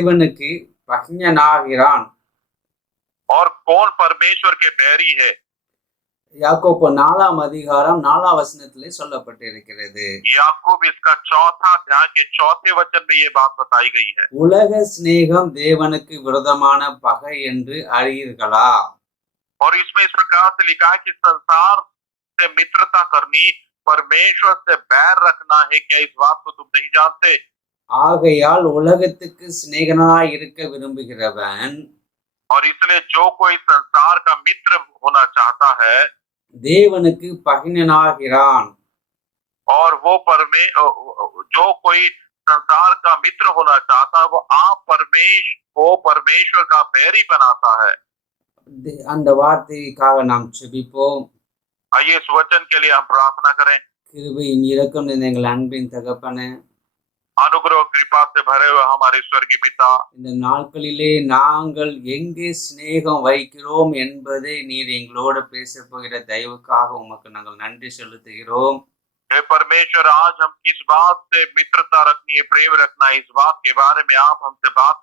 தேவனுக்கு பகைஞனாகிறான். और कौन परमेश्वर के बैरी है? யாக்கோப்பு 4ஆம் அதிகாரம் 4ஆம் வசனத்திலே சொல்லப்பட்டிருக்கிறது. याकूब इसका चौथा अध्याय के चौथे वचन में ये बात बताई गई है। உலக சிநேகம் தேவனுக்கு விரோதமான பகை என்று அறியீர்களா? और इसमें इस प्रकार से लिखा है कि संसार से मित्रता करनी परमेश्वर से बैर रखना है, क्या इस बात को तुम नहीं जानते? ஆகையால் உலகத்துக்கு சிநேகனாய் இருக்க விரும்புகிறவன், और इसलिए जो कोई संसार का मित्र होना चाहता है தேவனுக்கு பகைஞனாகிறான். और वो जो कोई संसार का मित्र होना चाहता है वो परमेश्वर का बैरी बनाता है। அந்த வார்த்தைக்காக நாம் ஜெபிப்போம். आइए इस वचन के लिए हम प्रार्थना करें। கிருபையும் இரக்கம் நிறைந்த எங்கள் அன்பின் தகப்பனே, अनुग्रह कृपा से भरे हुए हमारे स्वर्गीय पिता, இந்த நாட்களிலே நாங்கள் எங்கே சிநேகம் வைக்கிறோம் என்பதை நீர் எங்களோடு பேச போகிற தயவுக்காக உமக்கு நாங்கள் நன்றி செலுத்துகிறோம். हे परमेश्वर, आज हम किस बात से मित्रता रखनी है, प्रेम रखना है, इस बात के बारे में आप हमसे बात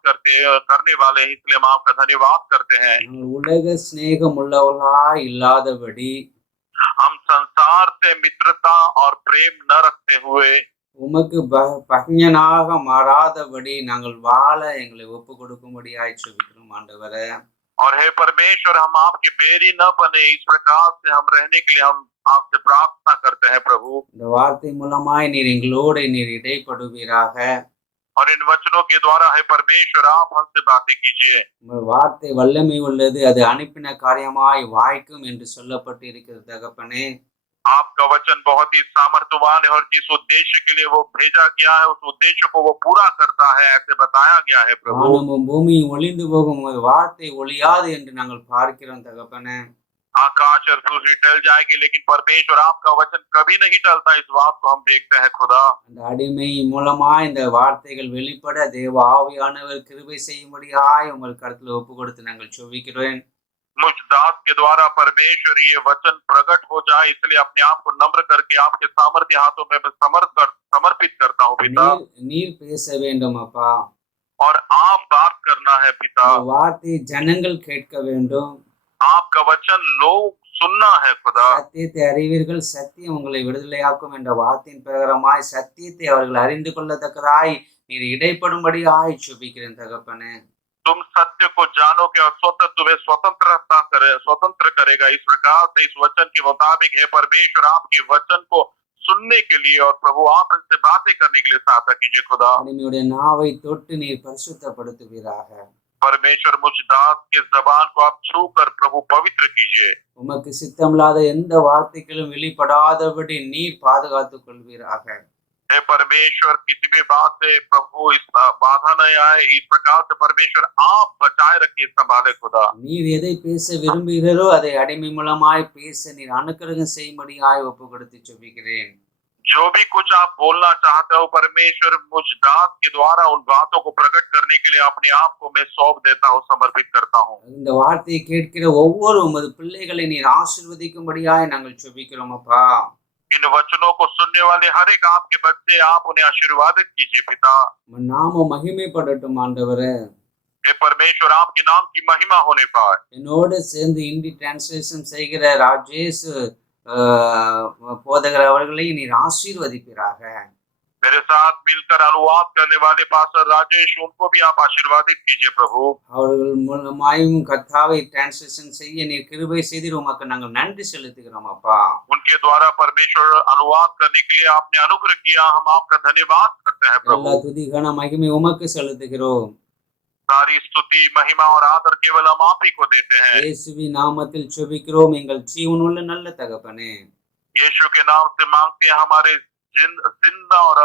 करने वाले हैं, इसलिए हम आपका धन्यवाद करते हैं। உலக சிநேகம் உள்ளவர்களாய் இல்லாதபடி हम संसार से मित्रता और प्रेम न रखते हुए உமக்கு பகைஞனாக மாறாதபடி நாங்கள் வாழ எங்களை ஒப்பு கொடுக்கும்படியாய் ஜெபிக்கிறோம் ஆண்டவரே. और हे परमेश्वर, हम आपके बैरी न बने, इस प्रकार से हम रहने के लिए हम आपसे प्रार्थना करते हैं प्रभु। இந்த வார்த்தை மூலமாய் நீர் எங்களோடு நீர் இடைப்படுவீராக. और इन वचनों के द्वारा हे परमेश्वर आप हमसे बातें कीजिए। வார்த்தை வல்லமை உள்ளது, அது அனுப்பின காரியமாய் வாய்க்கும் என்று சொல்லப்பட்டு இருக்கிறது தகப்பனே. आपका वचन बहुत ही सामर्थ्यवान है और जिस उद्देश्य के लिए वो भेजा गया है उस उद्देश्य को वो पूरा करता है, ऐसे बताया गया है प्रभु। வானமும் பூமியும் ஒளிந்து போகும், வார்த்தை ஒளியாது என்று நாங்கள் பார்க்கிறோம் தகப்பனே. आकाश और पृथ्वी टल जाएगी लेकिन परमेश्वर आपका वचन कभी नहीं टलता, इस बात को हम देखते हैं खुदा। அந்த அடிமை மூலமா இந்த வார்த்தைகள் வெளிப்பட தேவ ஆவியானவர் கிருபை செய்யும்படியாய் உங்கள் கருத்துல ஒப்பு கொடுத்து நாங்கள் ஜெபிக்கிறோம். मुझ दास के द्वारा परमेश्वर ये वचन प्रकट हो जाए, इसलिए अपने आप को नम्र करके आपके सामर्थ्य हाथों में समर्पित करता हूँ पिता। நீர் பேச வேண்டும் அப்பா, और आप बात करना है पिता। வார்த்தை ஜனங்கள் கேட்க வேண்டும், आपका वचन लोग सुनना है खुदा। சத்தியத்தை அறிவீர்கள், சத்தியம் உங்களை விடுதலையாக்கும் என்ற வார்த்தையின் பிரகாரமாய் சத்தியத்தை அவர்கள் அறிந்து கொள்ளத்தக்கதாய் நீர் இடைப்படும்படியாய் ஜெபிக்கிறேன் தகப்பனே. तुम सत्य को जानोगे और तुम्हें स्वतंत्र करेगा, इस प्रकार से इस वचन के मुताबिक है परमेश्वर आपके वचन को सुनने के लिए और प्रभु आप इनसे बातें करने के लिए सहायता कीजिए खुदा। அடிமையுடைய நாவை தொட்டு நீர் பரிசுத்தப்படுத்துவீராக. परमेश्वर मुझ दास के जबान को आप छू कर प्रभु पवित्र कीजिए। உமக்கு சித்தமில்லாத எந்த வார்த்தைகளும் வெளிப்படாதபடி நீர் பாதுகாத்துக் கொள்வீராக. हे परमेश्वर, किसी भी बात से प्रभु इस बाधा न आए, इस प्रकार से परमेश्वर आप बचाए रखिए, संभाले खुदा। நீர் எதை பேச விரும்புகிறீரோ அதை அடிமை மூலமாய் பேச நீர் அனுக்கிரகம் செய்யும்படியாய் ஒப்பு கொடுத்து ஜெபிக்கிறேன். जो भी कुछ आप बोलना चाहते हो परमेश्वर, मुझ दास के द्वारा उन बातों को प्रकट करने के लिए अपने आप को मैं सौंप देता हूँ, समर्पित करता हूँ। இந்த வார்த்தையை கேட்கிற ஒவ்வொரு உமது பிள்ளைகளை நீர் ஆசீர்வதிக்கும்படியாய் நாங்கள் ஜெபிக்கிறோம் அப்பா. इन वचनों को सुनने वाले हर एक आपके बच्चे, आप उन्हें आशीर्वादित कीजिए पिता। நாம மகிமைப்படட்டும் ஆண்டவரே. हे परमेश्वर, आपके नाम की महिमा होने पाए। என்னோடு சேர்ந்து இந்தி டிரான்ஸ்லேஷன் செய்கிற ராஜேஷ் போதகர் அவர்களை நீர் ஆசீர்வதிப்பீராக. मेरे साथ मिलकर अनुवाद करने वाले पास्टर राजेश, उनको भी आप आशीर्वादित कीजिए प्रभु। அவர்கள் மூலமாயும் கர்த்தாவை டிரான்ஸ்லேஷன் செய்ய நீர் கிருபை செய்தீர், உமக்கு நாங்கள் நன்றி செலுத்துகிறோம் அப்பா. उनके द्वारा परमेश्वर अनुवाद करने के लिए आपने अनुग्रह किया, हम आपका धन्यवाद करते हैं प्रभु। எல்லா துதி கன மகிமை உமக்கு செலுத்துகிறோம். सारी स्तुति महिमा और आदर केवल हम आप ही को देते हैं। இயேசுவின் நாமத்தில் ஜெபிக்கிறோம் எங்கள் ஜீவனுள்ள நல்ல தகப்பனே. यीशु के नाम से मांगते हैं हमारे जिंदा और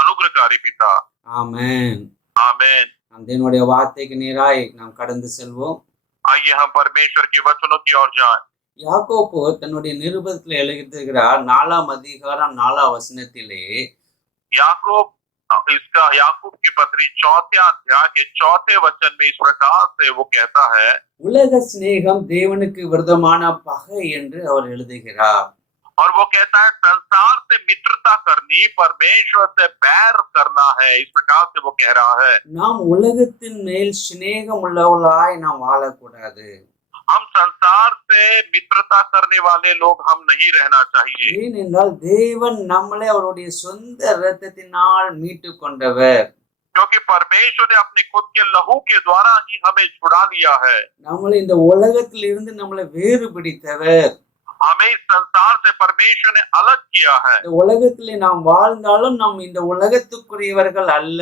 अनुग्रहकारी पिता। ஆமென். आमेन। நாம் தேவனுடைய வார்த்தைக்கு நேராய் நாம் கடந்து செல்வோம். आइए हम परमेश्वर के वचनों की ओर जाएं। யாக்கோப்பு தன்னுடைய நிருபத்தில் எழுதியிருக்கிறார் 4ஆம் அதிகாரம் 4ஆம் வசனத்திலே, याकूब की पत्री 4 अध्याय के 4 वचन में इस प्रकार से वो कहता है, உலக சிநேகம் தேவனுக்கு விரோதமான பகை என்று அவர் எழுதுகிறார். और वो कहता है संसार से मित्रता करनी परमेश्वर से बैर करना है, इस प्रकार से वो कह रहा है। நாம் உலகத்தின் மேல் சிநேகம் உள்ளவர்களாய் நாம் வாழக்கூடாது. हम संसार से मित्रता करने वाले लोग हम नहीं रहना चाहिए, ஏனென்றால் தேவன் நம்மளை அவருடைய சொந்த இரத்தத்தினால் மீட்டு கொண்டவர். क्योंकि परमेश्वर ने अपने खुद के लहू के द्वारा ही हमें छुड़ा लिया है। நம்மளை இந்த உலகத்தில் இருந்து நம்மளை வேறு பிடித்தவர். हमें इस संसार से परमेश्वर ने अलग किया है। இந்த உலகத்திலே நாம் வாழ்ந்தாலும் நாம் இந்த உலகத்துக்குரியவர்கள் அல்ல.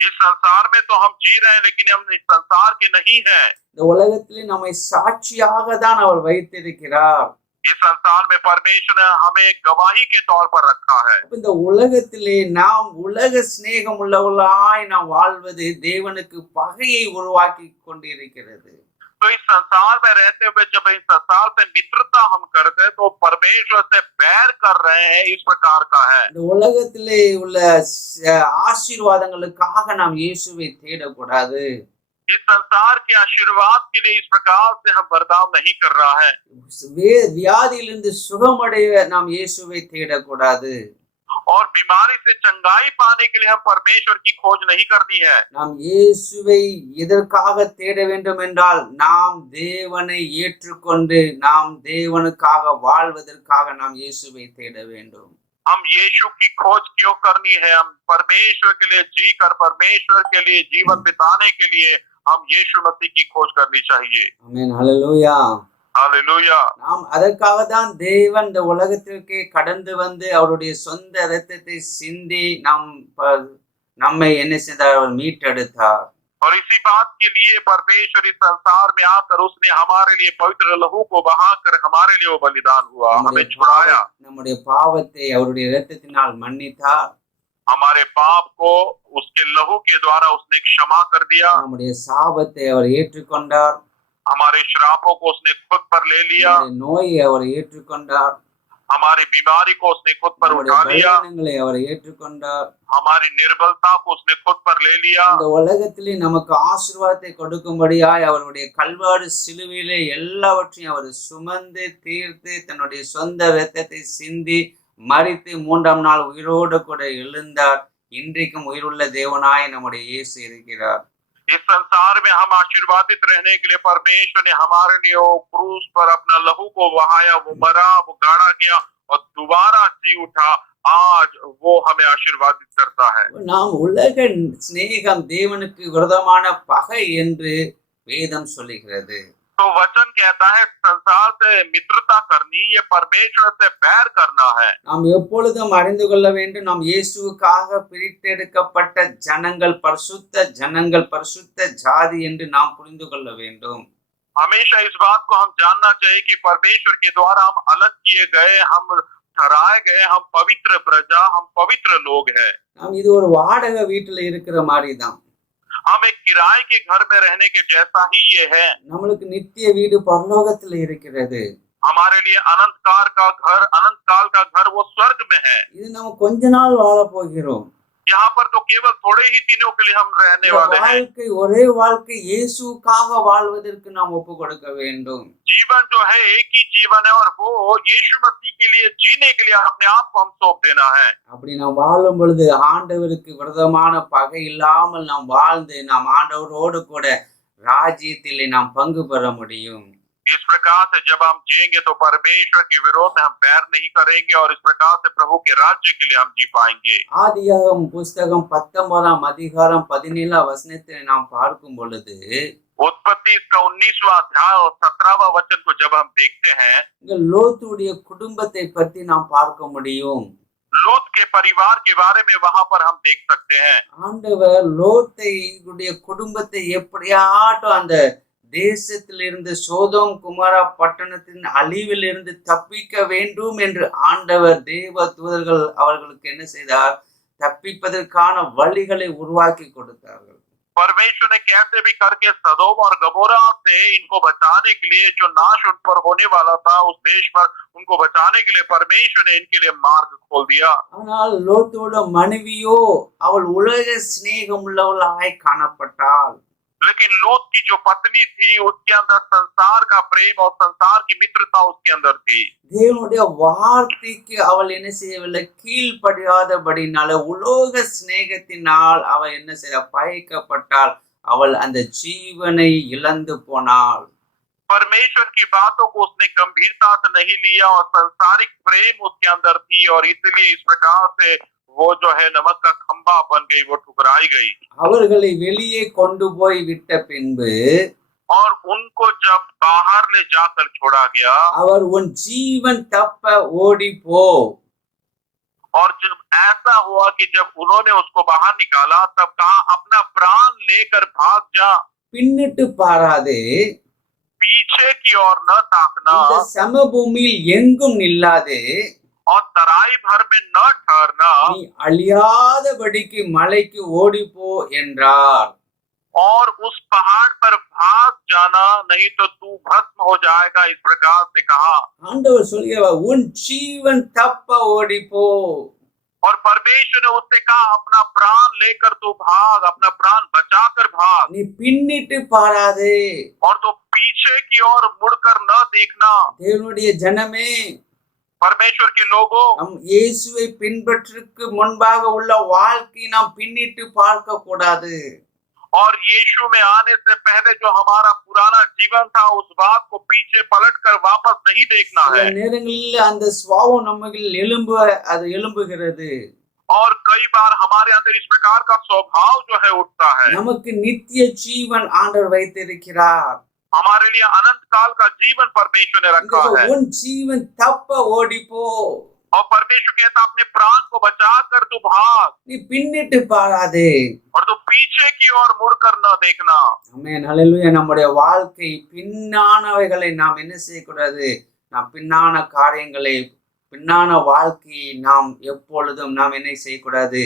इस संसार में तो हम जी रहे हैं, लेकिन हम इस संसार के नहीं हैं। இந்த உலகத்திலே நம்மை சாட்சியாக தான் அவர் வைத்திருக்கிறார். इस संसार में परमेश्वर ने हमें गवाही के तौर पर रखा है। இந்த உலகத்திலே நாம் உலக சிநேகம் உள்ளவர்களாய் நாம் வாழ்வது தேவனுக்கு பகையை உருவாக்கி கொண்டிருக்கிறது. तो इस संसार में रहते हुए जब इस संसार से मित्रता हम करते हैं तो परमेश्वर से बैर कर रहे हैं, इस प्रकार का है। இந்த உலகத்திலே உள்ள ஆசீர்வாதங்களுக்காக நாம் இயேசுவை தேடக்கூடாது. इस संसार के आशीर्वाद के लिए इस प्रकार से हम बर्ताव नहीं कर रहा है। வியாதியிலிருந்து சுகமடைய நாம் இயேசுவை தேடக்கூடாது. और बीमारी से चंगाई पाने के लिए हम परमेश्वर की खोज नहीं करनी है। நாம் இயேசுவை எதற்காக தேட வேண்டும் என்றால் நாம் தேவனை ஏற்றுக்கொண்டு நாம் தேவனுக்காக வாழ்வதற்காக நாம் இயேசுவை தேட வேண்டும். हम यीशु की खोज क्यों करनी है? हम परमेश्वर के लिए जीकर परमेश्वर के लिए जीवन बिताने के लिए हम यीशु मसीह की खोज करनी चाहिए। आमीन, हालेलुया। हालेलुया। நாம் அதற்காக தான் தேவன் இந்த உலகத்திற்கு கடந்து வந்து அவருடைய சொந்த இரத்தத்தை சிந்தி நம்மை என்ன செய்தார்? அவர் மீட்டெடுத்தார். और इसी बात के लिए परमेश्वर इस संसार में आकर उसने हमारे लिए पवित्र लहू को बहाकर हमारे लिए वो बलिदान हुआ, हमें छुड़ाया। நம்முடைய பாவத்தை அவருடைய இரத்தத்தினால் மன்னித்தார். हमारे पाप को उसके लहू के द्वारा उसने क्षमा कर दिया। நம்முடைய சாபத்தை அவர் ஏற்றுக்கொண்டார். हमारे श्रापों को उसने खुद पर ले लिया। நோயை அவர் ஏற்றுக்கொண்டார். हमारी बीमारी को उसने खुद पर उठा लिया। அவர் ஏற்றுக்கொண்டார். हमारी निर्बलता को उसने खुद पर ले लिया। இந்த உலகத்திலே நமக்கு ஆசீர்வாதத்தை கொடுக்கும்படியாய் அவருடைய கல்வாரி சிலுவையிலே எல்லாவற்றையும் அவர் சுமந்து தீர்த்து தன்னுடைய சொந்த இரத்தத்தை சிந்தி மரித்து 3ஆம் நாள் உயிரோடு கூட எழுந்தார். இன்றைக்கும் உயிருள்ள தேவனாய் நம்முடைய இயேசு இருக்கிறார். इस संसार में हम आशीर्वादित रहने के लिए परमेश्वर ने हमारे लिए वो क्रूस पर अपना लहू को बहाया, वो मरा, वो गाड़ा गया और दोबारा जी उठा। आज वो हमें आशीर्वादित करता है। நாம் உலக சிநேகம் தேவனுக்கு விரோதமான பகை என்று வேதம் சொல்லுகிறது. तो वचन कहता है संसार से मित्रता करनी ये परमेश्वर से बैर करना है। நாம் எப்பொழுதும் அறிந்து கொள்ள வேண்டும், நாம் இயேசுவுக்காக பிரித்தெடுக்கப்பட்ட ஜனங்கள், பரிசுத்த ஜாதி என்று நாம் புரிந்து கொள்ள வேண்டும். हमेशा इस बात को हम जानना चाहिए कि परमेश्वर के द्वारा हम अलग किए गए, हम ठहराए गए, हम पवित्र प्रजा, हम पवित्र लोग हैं। நாம் இது ஒரு வாடகை வீட்டுல இருக்கிற மாதிரி தான். हम एक किराए के घर में रहने के जैसा ही ये है। நம்மளுக்கு நித்திய வீடு பரலோகத்தில் இருக்கிறது. हमारे लिए अनंत काल का घर वो स्वर्ग में है। இது நம்ம கொஞ்ச நாள் வாழ போகிறோம். यहाँ पर तो केवल थोड़े ही दिनों के लिए हम रहने वाले हैं। ஒரே வாழ்க்கை இயேசுவுக்காக வாழ்வதற்கு நாம் ஒப்பு கொடுக்க வேண்டும். जीवन जो है एक ही जीवन है और वो यीशु मसीह के लिए जीने के लिए अपने आप को हम सौंप देना है। அப்படி நாம் வாழும் பொழுது ஆண்டவருக்கு விரோதமான பகை இல்லாமல் நாம் வாழ்ந்து நாம் ஆண்டவரோடு கூட ராஜ்யத்திலே நாம் பங்கு பெற முடியும். इस प्रकार से जब हम जिएंगे तो परमेश्वर के विरोध में हम बैर नहीं करेंगे और इस प्रकार से प्रभु के राज्य के लिए हम जी पाएंगे। ஆதியாகமம் புத்தகம் 19ஆம் அதிகாரம் 17ஆம் வசனத்தை நாம் பார்க்கும் பொழுது उत्पत्ति इसका 19वां अध्याय और 17वां वचन को जब हम देखते हैं, லோத்துடைய குடும்பத்தை பற்றி நாம் பார்க்க முடியும். लूत के परिवार के बारे में वहां पर हम देख सकते हैं। ஆண்டவர் லோத்துடைய குடும்பத்தை எப்படியாட்டும் அந்த தேசத்திலிருந்து சோதோம் குமாரா பட்டணத்தின் அழிவில் இருந்து தப்பிக்க வேண்டும் என்று ஆண்டவர் தேவ தூதர்கள் அவர்களுக்கு என்ன செய்தார்? தப்பிப்பதற்கான வழிகளை உருவாக்கி கொடுத்தார்கள். परमेश्वर ने कैसे भी करके सदोम और गमोरा से इनको बचाने के लिए, जो नाश उन पर होने वाला था उस देश पर, उनको बचाने के लिए परमेश्वर ने इनके लिए मार्ग खोल दिया। ஆனால் லோத்தோட மனைவியோ அவள் உலக சிநேகம் உள்ளவளாய் காணப்பட்டாள். लेकिन लूत की जो पत्नी थी उसके अंदर संसार का प्रेम और संसार की मित्रता उसके अंदर थी। தேவனுடைய வார்த்தைக்கு அவள் என்ன செய்யவில்லை, கீழ்ப்படியாதபடினால உலோக சிநேகத்தினால் அவள் என்ன செய்ய பயக்கப்பட்டாள், அவள் அந்த ஜீவனை இழந்து போனாள். परमेश्वर की बातों को उसने गंभीरता से नहीं लिया और संसारिक प्रेम उसके अंदर थी और इसलिए इस प्रकार से वो जो है नमक का खंबा बन गई, वो ठुकराई गई। அவர்களை வெளியே கொண்டு போய் விட்ட பின்பு और उनको जब बाहर ले जाकर छोड़ा गया அவர் உன் ஜீவன் தப்ப ஓடி போ, और जब ऐसा हुआ कि जब उन्होंने उसको बाहर निकाला तब कहा अपना प्राण लेकर भाग जा, பின்னிட்டு பாராதே, पीछे की ओर न ताकना இந்த சமபூமியில் எங்கும் நில்லாதே, और तराई भर में न ठहरना, நீ அழியாதபடிக்கு மலைக்கு ஓடிப்போ என்றார். और उस पहाड़ पर भाग जाना, नहीं तो तू भस्म हो जाएगा, इस प्रकार से कहा। ஆண்டவர் சொல்கிறார், உன் ஜீவன் தப்ப ஓடிப்போ. और परमेश्वर ने उससे कहा अपना प्राण लेकर तू भाग, अपना प्राण बचाकर भाग, நீ பின்னிட்டு பாராதே. और तो पीछे की ओर मुड़कर न देखना। தேவனுடைய ஜனமே, परमेश्वर के लोगों, நம் இயேசுவை பின்பற்றுக்கு முன்பாக உள்ள வாழ்க்கை நாம் பின்னிட்டு பார்க்க கூடாது. और यीशु में आने से पहले जो हमारा पुराना जीवन था उस बात को पीछे पलटकर वापस नहीं देखना சில है। நேரங்களில் அந்த சுவாவம் நம்மில் எழும்புகிறது. और कई बार हमारे अंदर इस प्रकार का स्वभाव जो है उठता है। நமக்கு நித்திய ஜீவன் ஆண்டவர் வைத்திருக்கிறார். हमारे लिए अनंत काल का जीवन परमेश्वर ने रखा है। உன் ஜீவன் தப்ப ஓடிப்போ. और परमेश्वर कहता अपने प्राण को बचा कर तू भाग, நீ பின்னிட்டு பாராதே. और तू पीछे की ओर मुड़कर न देखना। ஆமென், ஹல்லேலூயா. நம்முடைய வாழ்க்கை பின்னானவைகளை நாம் என்ன செய்யக்கூடாது, நாம் பின்னான காரியங்களை, பின்னான வாழ்க்கையை நாம் எப்பொழுதும் நாம் என்ன செய்யக்கூடாது,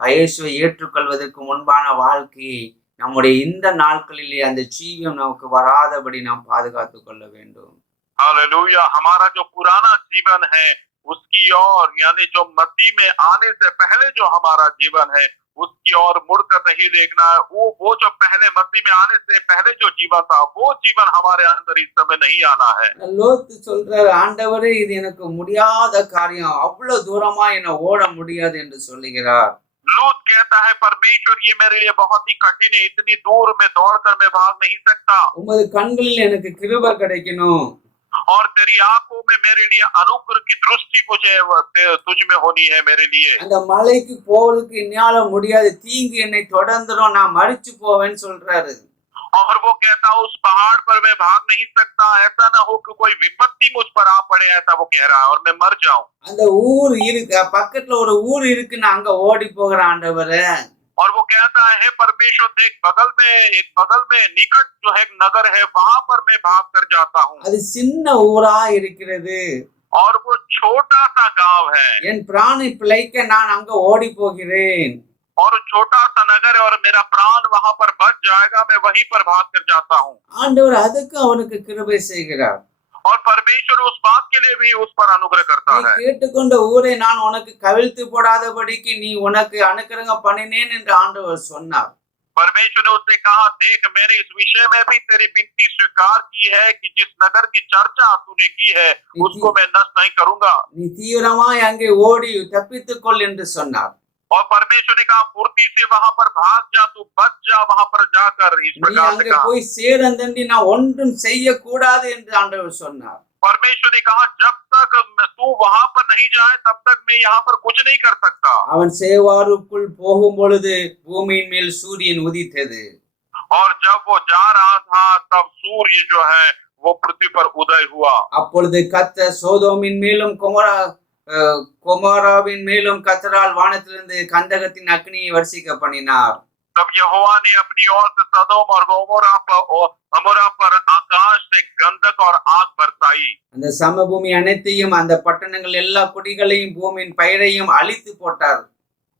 இயேசுவை ஏற்றுக்கொள்வதற்கு முன்பான வாழ்க்கையை நம்முடைய இந்த நாட்களிலே அந்த ஜீவியம் நமக்கு வராதபடி நாம் பாதுகாத்துக் கொள்ள வேண்டும். हालेलुया। हमारा जो पुराना जीवन है उसकी ओर, यानी जो मसीह में आने से पहले जो हमारा जीवन है उसकी ओर मुड़कर नहीं देखना है। वो जो पहले मसीह में आने से पहले जो जीवन था वो जीवन हमारे अंदर इस समय नहीं आना है। லோத்து சொல்றாரு, ஆண்டவரே இது எனக்கு முடியாத காரியம், அவ்வளவு தூரமா என்ன ஓட முடியாது என்று சொல்லுகிறார். लूत कहता है परमेश्वर ये मेरे लिए बहुत ही कठिन है, इतनी दूर में दौड़कर मैं भाग नहीं सकता, உமது கண்களில் எனக்கு கிருபை கிடைக்கணும், और तेरी आंखों में मेरे लिए अनुग्रह की दृष्टि मुझे तुझ में होनी है मेरे लिए। அந்த மலைக்கு போறதுக்கு என்னால முடியாது, தீங்கு என்னை தொடர்ந்துடும், நான் மரிச்சு போவேன்னு சொல்றாரு. और वो कहता उस पहाड़ पर मैं भाग नहीं सकता, ऐसा ना हो कि कोई विपत्ति मुझ पर आ पड़े, ऐसा वो कह रहा है, और मैं मर जाऊं। அந்த ஊர் இருக்கு, பக்கத்துல ஒரு ஊர் இருக்கு, நான் அங்க ஓடி போகிறேன் ஆண்டவரே. और वो कहता है परमेश्वर देख बगल में निकट जो है नगर है, वहां पर मैं भाग कर जाता हूँ। அது சின்ன ஊரா இருக்கிறது, और वो छोटा सा गांव है, என் பிராணை பிழைக்க நான் அங்க ஓடி போகிறேன். और छोटा सा नगर है, और मेरा प्राण वहां पर बच जाएगा, मैं वहीं पर भाग कर जाता हूँ। ஆண்டவர் அதுக்கு அவனுக்கு கிருபை செய்கிறார். और परमेश्वर उस बात के लिए भी उस पर अनुग्रह करता நீ है। கேட்டுக்கொண்ட ஊரை நான் உனக்கு கவிழ்த்து போடாதபடிக்கு நீ உனக்கு அனுக்கிரகம் பண்ணினேன் என்று ஆண்டவர் சொன்னார். परमेश्वर ने उससे कहा देख मैंने इस विषय में भी तेरी विनती स्वीकार की है कि जिस नगर की चर्चा तूने की है उसको मैं नष्ट नहीं करूंगा। நீ தீவிரமாய் அங்கே ஓடி தப்பித்துக்கொள் என்று சொன்னார். और परमेश्वर ने कहा फुर्ती से वहां पर भाग जा, तू बच जा वहां पर जाकर, इस நீ प्रकार से அங்கே कहा। போய் சேரந்தண்டி நான் ஒன்றும் செய்யக்கூடாது என்று ஆண்டவர் சொன்னார். परमेश्वर ने कहा जब तक तू वहां पर नहीं जाए तब तक मैं यहाँ पर कुछ नहीं कर सकता। அவன் சேவாருக்குள் போகும் பொழுது பூமியின் மேல் சூரியன் உதித்தது. और जब वो जा रहा था तब सूर्य जो है वो पृथ्वी पर उदय हुआ। அப்பொழுது கர்த்தர் சோதோமின் மேலும் கொமோராவின் மேலும் கர்த்தரால் வானத்திலிருந்து கந்தகத்தின் அக்னியை வர்ஷிக்க பண்ணினார். तब यहोवा ने अपनी ओर से सदोम और गमोरा पर आकाश से गंधक और आग बरसाई। அந்த சமபூமி அனைத்தையும், அந்த பட்டணங்கள் எல்லா குடிகளையும் பூமியின் பயிரையும் அழித்து போட்டார்.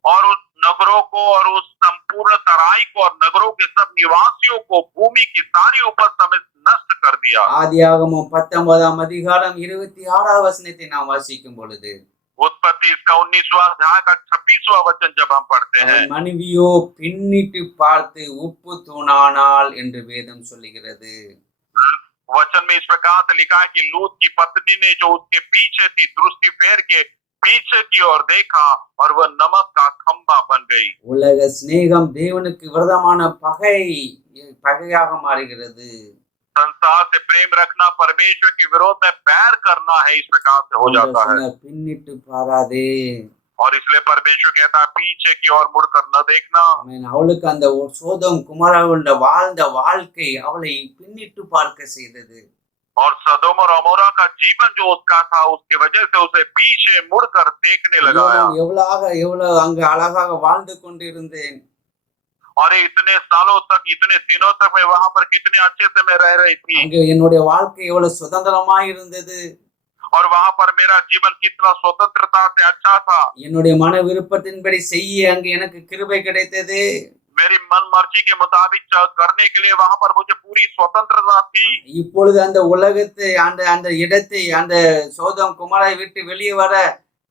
और उस नगरों को और उस संपूर्ण तराई को और नगरों के सब निवासियों को भूमि की सारी उपज समेत नष्ट कर दिया। ஆதியாகமம் 19 அதிகாரம் 26 வசனத்தை நாம் வாசிக்கும் பொழுது उत्पत्ति इसका 19वां अध्याय का 26वां वचन जब हम पढ़ते हैं, அவன் மனைவியோ பின்னிட்டு பார்த்து உப்பு தூணானாள் என்று வேதம் சொல்லுகிறது. वचन में इस प्रकार से लिखा है कि लूत की पत्नी ने जो उसके पीछे थी दृष्टि फेर के पीछे की ओर देखा और वह नमक का खंबा बन गई। உலக சிநேகம் தேவனுக்கு விரோதமான பகையாக மாறுகிறது. संसार से प्रेम रखना परमेश्वर के विरोध में बैर करना है, इस प्रकार से हो जाता है। பின்னிட்டு பாராதே, और इसलिए परमेश्वर कहता है पीछे की ओर मुड़कर न देखना। அவளுக்கு அந்த சோதோம் குமாராவுடைய வாழ்ந்த வாழ்க்கை அவளை பின்னிட்டு பார்க்க செய்தது. और सदोम और अमोरा का जीवन जो उसका था उसके वजह से उसे पीछे मुड़कर देखने लगाया। எவ்வளவு அங்கு அழகாக வாழ்ந்து கொண்டிருந்தேன், और इतने सालों तक इतने दिनों तक मैं वहां पर कितने अच्छे से मैं रह रही थी, அங்கு என்னுடைய வாழ்க்கை எவ்வளவு சுதந்திரமாய் இருந்தது, और वहां पर मेरा जीवन कितना स्वतंत्रता से अच्छा था, என்னுடைய மன விருப்பத்தின்படி செய்ய அங்கு எனக்கு கிருபை கிடைத்தது, मेरी मन मर्जी के मुताबिक करने के लिए वहां पर मुझे पूरी स्वतंत्रता थी। இப்பொழுது அந்த உலகத்தை அந்த இடத்தை அந்த சோதோம் குமாரை விட்டு வெளியே வர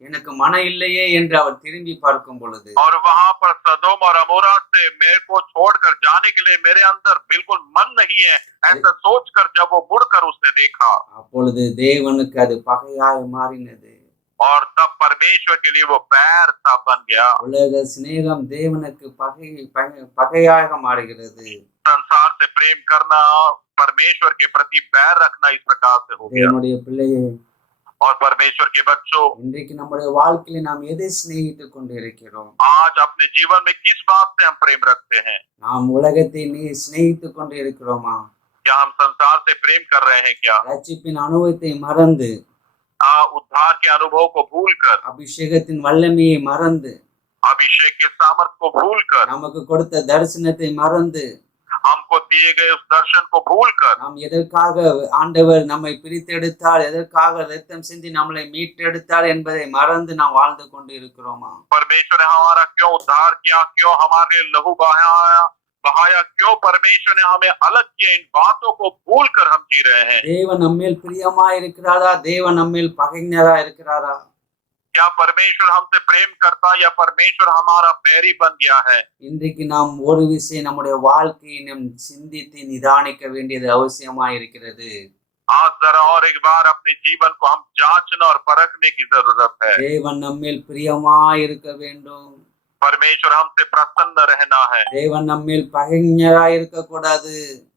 எனக்கு மனம் இல்லையே என்று அவர் திரும்பி பார்க்கும் பொழுது, और वहां पर सदोम और अमोरा से मेरे को छोड़कर जाने के लिए मेरे अंदर बिल्कुल मन नहीं है, ऐसा सोचकर जब वो मुड़कर उसने देखा, அப்பொழுது தேவனுக்கு அது பகையாய் மாறினது. और तब परमेश्वर के लिए वो बैर सा बन गया। உலக சிநேகம் தேவனுக்கு பகையாக மாறுகிறது. संसार से प्रेम करना परमेश्वर के प्रति बैर रखना इस प्रकार से हो गया। தேவனுடைய பிள்ளையே, और परमेश्वर के बच्चों, இன்றைக்கு நம்முடைய வாழ்க்கையில நாம் எதை சிநேகித்துக் கொண்டிருக்கிறோம்? आज अपने जीवन में किस बात से हम प्रेम रखते हैं? நாம் உலகத்தை சிநேகித்துக் கொண்டிருக்கிறோமா? क्या हम संसार से प्रेम कर रहे हैं? क्या ரட்சிப்பின் அனுபவத்தை மறந்து, उद्धार के अनुभव को भूलकर, அபிஷேகத்தின் வல்லமையை மறந்து, अभिषेक के सामर्थ को भूलकर, நமக்கு கொடுத்த தரிசனத்தை மறந்து, हमको दिए गए उस दर्शन को भूलकर, நாம் எதற்காக ஆண்டவர் நம்மை பிரித்தெடுத்தார், எதற்காக ரத்தம் சிந்தி நம்மளை மீட்டெடுத்தார் என்பதை மறந்து நாம் வாழ்ந்து கொண்டு இருக்கிறோமா? परमेश्वर ने हमारा क्यों उद्धार किया, क्यों हमारे लहू बहाया, क्यों परमेश्वर ने हमें अलग किया, इन बातों को भूलकर हम जी रहे हैं। தேவன் நம்மேல் பிரியமா இருக்கிறாரா? தேவன் நம்மேல் பகைஞரா இருக்கிறாரா? क्या परमेश्वर हमसे प्रेम करता या परमेश्वर हमारा बैरी बन गया है? இன்றைக்கு நாம் ஒரு விஷயம் நம்முடைய வாழ்க்கையை நாம் சிந்தித்து நிதானிக்க வேண்டியது அவசியமா இருக்கிறது. आज जरा और एक बार अपने जीवन को हम जांचना और परखने की जरूरत है। தேவன் நம்மேல் பிரியமா இருக்க வேண்டும். परमेश्वर हमसे प्रसन्न रहना है। தேவன் நம்மேல் பகைஞரா இருக்க கூடாது.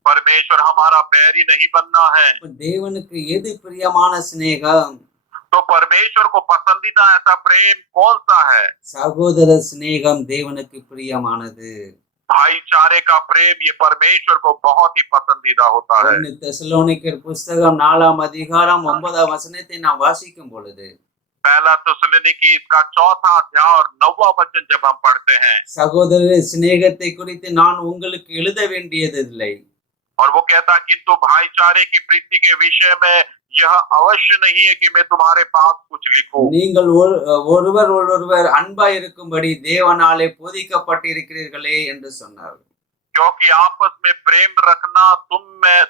परमेश्वर हमारा बैरी नहीं बनना है। தேவனுக்கு எது பிரியமான சிநேகம்? तो परमेश्वर को पसंदीदा ऐसा प्रेम कौन सा है? சகோதர சிநேகம் தேவனுக்கு பிரியமானது. भाईचारे का प्रेम ये परमेश्वर को बहुत ही पसंदीदा होता है। 1 தெசலோனிக்கர் புஸ்தகம் 4ஆம் அதிகாரம் 9ஆம் வசனத்தை நாம் வாசிக்கும் பொழுது, पहला थिस्सलुनीकी इसका 4वां अध्याय और 9वां वचन जब हम पढ़ते हैं, சகோதர சிநேகத்தை குறித்து நான் உங்களுக்கு எழுத வேண்டியதில்லை, और वो कहता है किंतु भाईचारे की प्रीति के विषय में यह अवश्य नहीं है कि मैं तुम्हारे पास कुछ लिखूं। நீங்கள் ஒருவர் அன்பா இருக்கும்படி தேவனாலே போதிக்கப்பட்டிருக்கிறீர்களே என்று சொன்னார். क्योंकि आपस में प्रेम रखना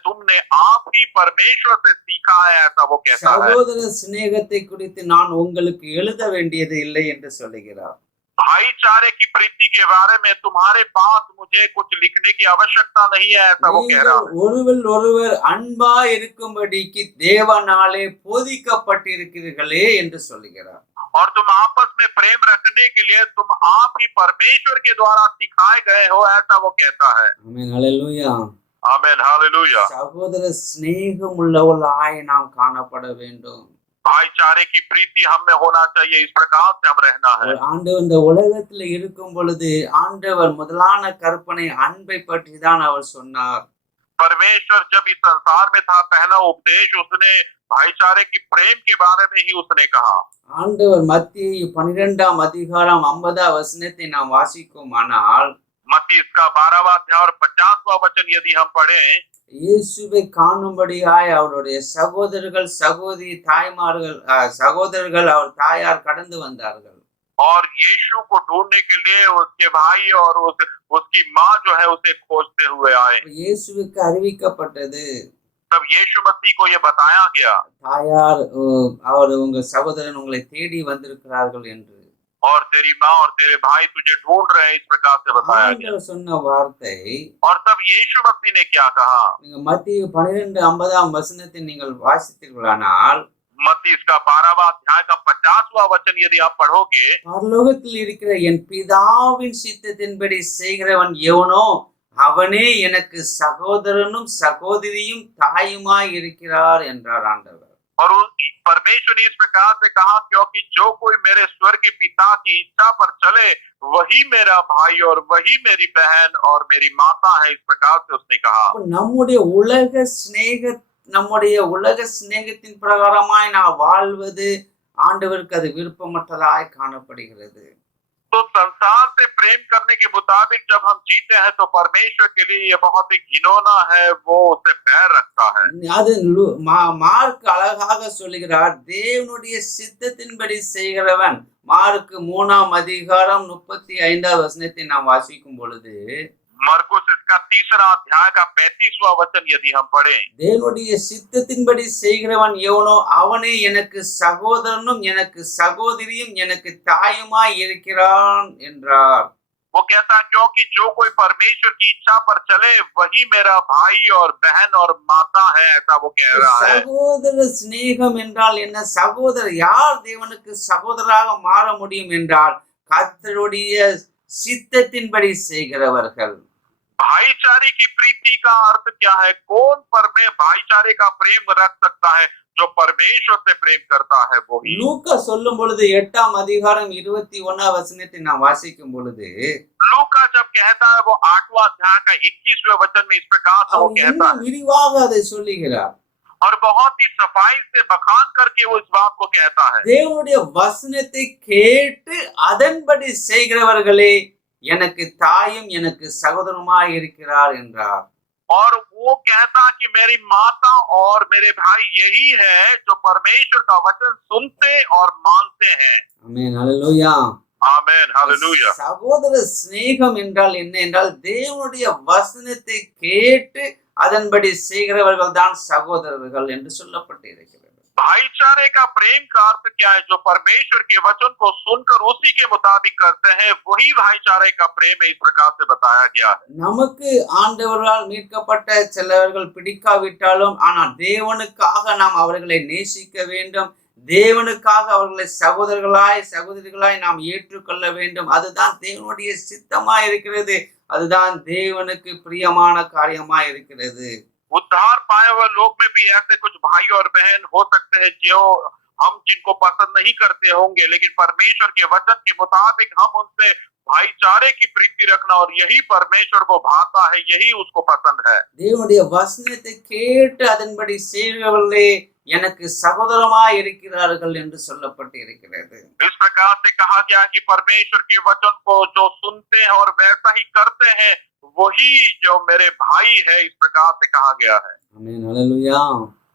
तुमने आप ही परमेश्वर से सीखा है, ऐसा वो कहता है। சகோதர சிநேகத்தை குறித்து நான் உங்களுக்கு எழுத வேண்டியது இல்லை என்று சொல்லுகிறார். भाईचारे की प्रीति के बारे में तुम्हारे पास मुझे कुछ लिखने की आवश्यकता नहीं है, ऐसा वो कह रहा है। ஒருவர் அன்பா இருக்கும்படிக்கு தேவனாலே போதிக்கப்பட்டிருக்கிறீர்களே என்று சொல்லுகிறார். और तुम आपस में प्रेम रखने के लिए तुम आप ही परमेश्वर के द्वारा सिखाए गए हो, ऐसा वो कहता है। ஆமென், ஹல்லேலூயா. आमीन, हालेलुया। சகோதர சிநேகம் உள்ளவர்களாய் நாம் காணப்பட வேண்டும். भाईचारे की प्रीति हम में होना चाहिए, इस प्रकार से हम रहना है। ஆண்டவர் இந்த உலகத்துல இருக்கும் பொழுது ஆண்டவர் முதலான கற்பனை அன்பை பற்றி தான் அவர் சொன்னார். परमेश्वर जब इस संसार में था पहला उपदेश उसने भाईचारे की प्रेम के बारे में ही उसने कहा। ஆண்டவர் மத்தேயு 12ஆம் அதிகாரம் 50ஆம் வசனத்தை நாம் வாசிக்குமானால், मत्ती इसका 12वां अध्याय और 50वां वचन यदि हम पढ़ें, இயேசுவை காணும்படியாய் அவருடைய சகோதரர்கள் சகோதரர்கள் அவர் தாயார் கடந்து வந்தார்கள். और यीशु को ढूंढने के लिए उसके भाई और उसकी माँ जो है उसे खोजते हुए आए। இயேசுவுக்கு அறிவிக்கப்பட்டது, तब यीशु मसीह को ये बताया गया தாயார் அவர் உங்க சகோதரன் உங்களை தேடி வந்திருக்கிறார்கள் என்று और तेरी माँ और तेरे भाई तुझे ढूंढ रहे हैं, इस प्रकार से बताया गया। ஆண்டவர் சொன்ன வார்த்தை और तब यीशु मसीह ने क्या कहा? நீங்க மத்திய 12:50 வசனத்தை நீங்கள் வாசித்தீர்களானால் मत्ती इसका 12वां अध्याय का 50वां वचन यदि आप पढ़ोगे, பரலோகத்தில் இருக்கிற என் பிதாவின் சித்தத்தின்படி செய்கிறவன் எவனோ அவனே எனக்கு சகோதரனும் சகோதரியும் தாயுமாய் இருக்கிறார் என்றார் ஆண்டவர். और परमेश्वर ने इस प्रकार से कहा, क्योंकि जो कोई मेरे स्वर्ग के पिता की इच्छा पर चले वही मेरा भाई और वही मेरी बहन और मेरी माता है, इस प्रकार से उसने कहा। நம்முடைய உலக சிநேகத்தின் பிரகாரமாய் நான் வாழ்வது ஆண்டவருக்கு அது விருப்பமற்றதாய் காணப்படுகிறது. तो संसार से प्रेम करने के मुताबिक जब हम जीते हैं तो परमेश्वर के लिए ये बहुत ही घिनौना है, वो उसे बैर रखता है। அது மார்க் அழகாக சொல்லுகிறார், தேவனுடைய சித்தத்தின்படி செய்கிறவன். மார்க் 3:35 வசனத்தை நாம் வாசிக்கும் பொழுது मरकुस इसका 3 अध्याय का 35वां वचन यदि हम पढ़ें, தேவனுடைய சித்தத்தின்படி செய்கிறவன் எவனோ அவனே எனக்கு சகோதரனும் எனக்கு சகோதரியும் எனக்கு தாயுமாய் இருக்கிறான் என்றார். वो कहता है, क्योंकि जो कोई परमेश्वर की इच्छा पर चले वही मेरा भाई और बहन और माता है, ऐसा वो कह रहा है। சகோதர சிநேகம் என்றால் என்ன? சகோதரர் யார் தேவனுக்கு சகோதரராக மாற முடியும் என்றால் கர்த்தருடைய சித்தத்தின்படி செய்கிறவர்கள். भाईचारे की प्रीति का अर्थ क्या है? कौन भाईचारे का प्रेम रख सकता है? जो परमेश्वर से प्रेम करता है वो ही। லூக்கா சொல்லும் பொழுது 8:21 வசனத்தை நாம் வாசிக்கும் பொழுது लूका जब कहता है वो 8वां अध्याय का 21वें वचन में इस प्रकार से वो कहता है விரிவாக அதை சொல்லுகிறார். और बहुत ही सफाई से बखान करके वो इस बात को कहता है, தேவனுடைய வசனத்தை கேட்டு அதன்படி செய்கிறவர்களே எனக்கு தாயும் எனக்கு சகோதரனுமாய் இருக்கிறார் என்றார். और वो कहता कि मेरी माता और मेरे भाई यही है जो परमेश्वर का वचन सुनते और मानते हैं। ஆமென், ஹalleluya. आमेन, हालेलुया। சகோதர சிநேகம் என்றால் என்ன என்றால் தேவனுடைய வசனத்தை கேட்டு அதன்படி செய்கிறவர்கள் தான் சகோதரர்கள் என்று சொல்லப்பட்டிருக்கிறது. भाईचारे का प्रेम का अर्थ क्या है? जो परमेश्वर के वचन को सुनकर उसी के मुताबिक करते हैं वही भाईचारे का प्रेम है, इस प्रकार से बताया गया है। நமக்கு ஆண்டவரால் மீட்கப்பட்ட சிலர்கள் பிடிக்காவிட்டாலும் ஆனால் தேவனுக்காக நாம் அவர்களை நேசிக்க வேண்டும், தேவனுக்காக அவர்களை சகோதரிகளாய் நாம் ஏற்றுக்கொள்ள வேண்டும். அதுதான் தேவனுடைய சித்தமாய் இருக்கிறது, அதுதான் தேவனுக்கு பிரியமான காரியமாய் இருக்கிறது. उद्धार पाए हुए लोग में भी ऐसे कुछ भाई और बहन हो सकते हैं जो हम जिनको पसंद नहीं करते होंगे, लेकिन परमेश्वर के वचन के मुताबिक हम उनसे भाईचारे की प्रीति रखना, और यही परमेश्वर को भाता है, यही उसको पसंद है। தேவனுடைய வசனத்தை கேட்டு அதன்படி செய்கிறவர்களே எனக்கு சகோதரமாய் இருக்கிறார்கள் என்று சொல்லப்பட்டு இருக்கிறது. इस प्रकार से कहा गया कि परमेश्वर के वचन को जो सुनते हैं और वैसा ही करते हैं वही जो मेरे भाई है, इस प्रकार से कहा गया है। ஆமென், ஹalleluya.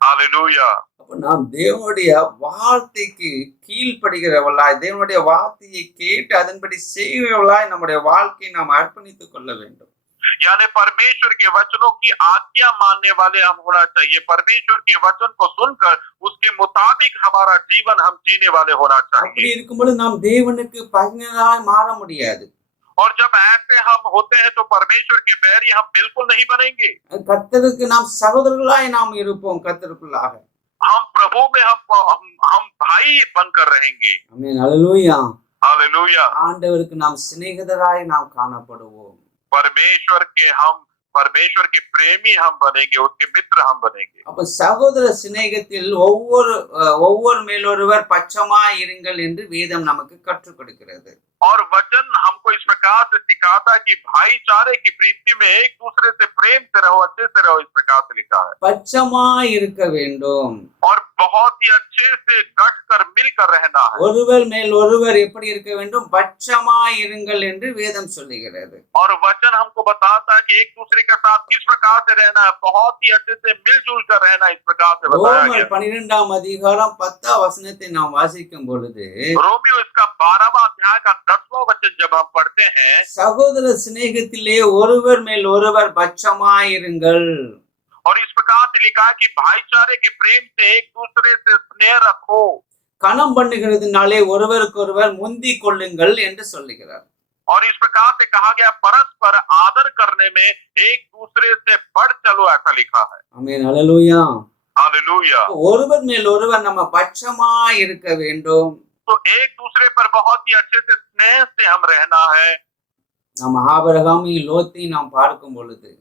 हालेलुया। அப்ப நாம் தேவனுடைய வார்த்தைக்கு கீழ்ப்படுகிறவர்களாய் தேவனுடைய வார்த்தையை கேட்டு அதன்படி செய்கிறவர்களாய் நம்முடைய வாழ்க்கையை நாம் அர்ப்பணித்துக் கொள்ள வேண்டும். यानी परमेश्वर के वचनों की आज्ञा मानने वाले हम होना चाहिए। परमेश्वर के वचन को सुनकर उसके मुताबिक हमारा जीवन हम जीने वाले होना அப்படி चाहिए। இருக்கும்போது நாம் தேவனுக்கு பகைஞராய் மாற முடியாது. और जब ऐसे हम होते हैं तो परमेश्वर के बैरी हम बिल्कुल नहीं बनेंगे। கர்த்தருக்கு நாம் சகோதரர்களாய் நாம் இருப்போம். கர்த்தருக்குள்ளாக हम प्रभु में हम भाई बनकर रहेंगे। ஆமென், ஹalleluya. हालेलुया। ஆண்டவருக்கு நாம் சிநேகிதராய் நாம் காணப்படுவோம். परमेश्वर के प्रेमी हम बनेंगे, उसके मित्र हम बनेंगे। அப்ப சகோதர சிநேகத்தில் ஒவ்வொரு மேலொருவர் பட்சமாய் இருங்கள் என்று வேதம் நமக்கு கற்றுக் கொடுக்கிறது. और वचन हमको इस प्रकार से सिखाता है कि भाईचारे की प्रीति में एक दूसरे से प्रेम से रहो, अच्छे से रहो, इस प्रकार से लिखा है। பட்சமாய் இருக்க வேண்டும். और बहुत ही अच्छे से गठ कर मिलकर रहना है। ஒருவர் மேல் ஒருவர் எப்படி இருக்க வேண்டும்? பட்சமாய் இருங்கள் என்று வேதம் சொல்லுகிறது. और वचन हमको बताता है कि एक दूसरे के साथ किस प्रकार से रहना है, बहुत ही अच्छे से मिलजुल कर रहना, इस प्रकार से बताया ரோமர் गया। 12:10 வசனத்தை நாம் வாசிக்கும் பொழுது रोमियो इसका 12वां अध्याय का 10वां वचन जब हम पढ़ते हैं, சகோதர சிநேகத்திலே ஒருவர் மேல் ஒருவர் பட்சமாயிருங்கள். और इस प्रकार से लिखा है कि भाईचारे के प्रेम से एक दूसरे से स्नेह रखो। கனம் பண்ணுகிறதுனாலே ஒருவருக்கொருவர் முந்திக் கொள்ளுங்கள் என்று சொல்லுகிறார். और इस प्रकार से कहा गया परस्पर आदर करने में एक दूसरे से बढ़ चलो, ऐसा लिखा है। ஆமென், ஹல்லேலூயா. हालेलुया। ஒருவர் மேல் ஒருவர் நம்ம பட்சமாய் இருக்க வேண்டும். तो एक दूसरे पर बहुत ही अच्छे से स्नेह से हम रहना है। நம்ம ஆபிரகாமையும் லோத்தையும் நாம் பார்க்கும் பொழுது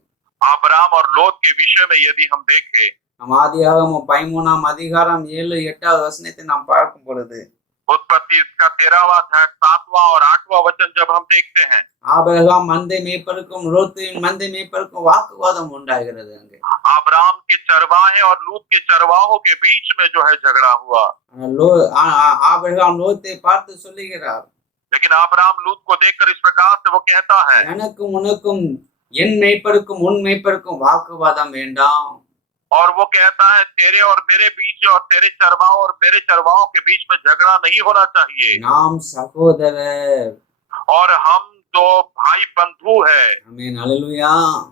अब्राम और लोत के विषय में यदि हम देखें, நம்ம ஆதியாகமம் 13ஆம் அதிகாரம் 7-8வது வசனத்தை நாம் பார்க்கும் பொழுது उत्पत्ति इसका 13वां अध्याय 7वां और 8वां वचन जब हम देखते हैं, ஆபிரகாம் மந்தை மேய்ப்பருக்கும் லோத்தின் மந்தை மேய்ப்பருக்கும் வாக்குவாதம் உண்டாகிறது. அங்கே अब्राम के चरवाहे और लूत के चरवाहों के बीच में जो है झगड़ा हुआ। ஆபிரகாம் லோத்தை பார்த்து சொல்லுகிறார், लेकिन अब्राम लूत को देखकर इस प्रकार से वो कहता है, எனக்கும் உனக்கும் என் மேய்ப்பருக்கும் உன் மேய்ப்பருக்கும் வாக்குவாதம் வேண்டாம். और वो कहता है तेरे और मेरे बीच और तेरे चरवाहों और मेरे चरवाहों के बीच में झगड़ा नहीं होना चाहिए, நாம் சகோதரர். और हम तो भाई बंधु है। ஆமென், ஹல்லேலூயா.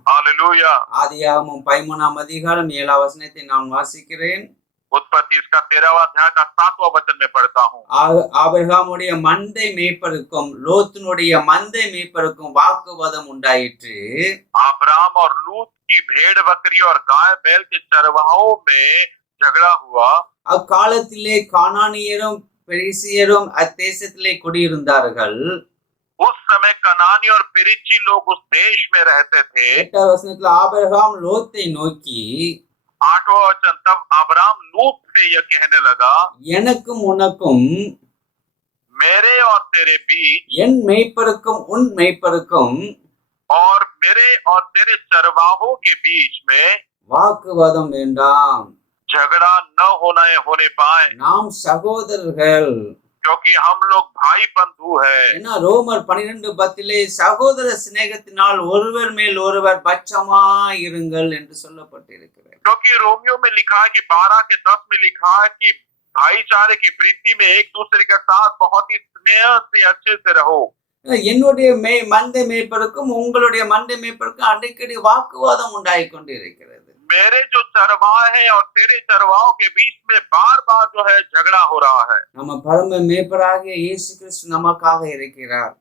हालेलुया। ஆதியாகமம் 13ஆம் அதிகாரம் 7ஆம் வசனத்தை நான் வாசிக்கிறேன். उत्पत्ति इसका 13वां अध्याय का 7वां वचन में पढ़ता हूँ। ஆபிரகாமுடைய மந்தை மேய்ப்பருக்கும் லோத்தினுடைய மந்தை மேய்ப்பருக்கும் வாக்குவாதம் உண்டாயிற்று. अब्राम और लूत की भेड़ बकरी और गाय बैल के चरवाहों में झगड़ा हुआ। அக்காலத்திலே கானானியரும் பெரிசியரும் அத்தேசத்திலே குடியிருந்தார்கள். उस समय कनानी और पेरिजी लोग उस देश में रहते थे। 8வது வசனத்துல ஆபிரகாம் லோத்தை நோக்கி 8वां वचन, तब अब्राम लूत से यह कहने लगा, எனக்கும் உனக்கும் मेरे और तेरे बीच என் மேய்ப்பருக்கும் உன் மேய்ப்பருக்கும் और मेरे और तेरे चरवाहों के बीच में வாக்குவாதம் வேண்டாம். झगड़ा न होने पाए, நாம் சகோதரர்கள். क्योंकि हम लोग भाई बंधु है। ஏன்னா ரோமர் 12:10 சகோதர சிநேகத்தினால் ஒருவர் மேல் ஒருவர் பட்சமாய் இருங்கள் என்று சொல்லப்பட்டிருக்கிறது. क्योंकि रोमियो में लिखा है कि 12 के 10 में लिखा है कि भाईचारे की प्रीति में एक दूसरे के साथ बहुत ही स्नेह से अच्छे से रहो। என்னுடைய மந்தை மேய்ப்பருக்கும் உங்களுடைய மந்தை மேய்ப்பருக்கும் அடிக்கடி வாக்குவாதம் உண்டாகி கொண்டிருக்கிறது. मेरे जो चरवाहे हैं और तेरे चरवाहों के बीच में बार बार जो है झगड़ा हो रहा है। நம்ம பரம மேய்ப்பராகிய இயேசு கிறிஸ்து நமக்காக இருக்கிறார்.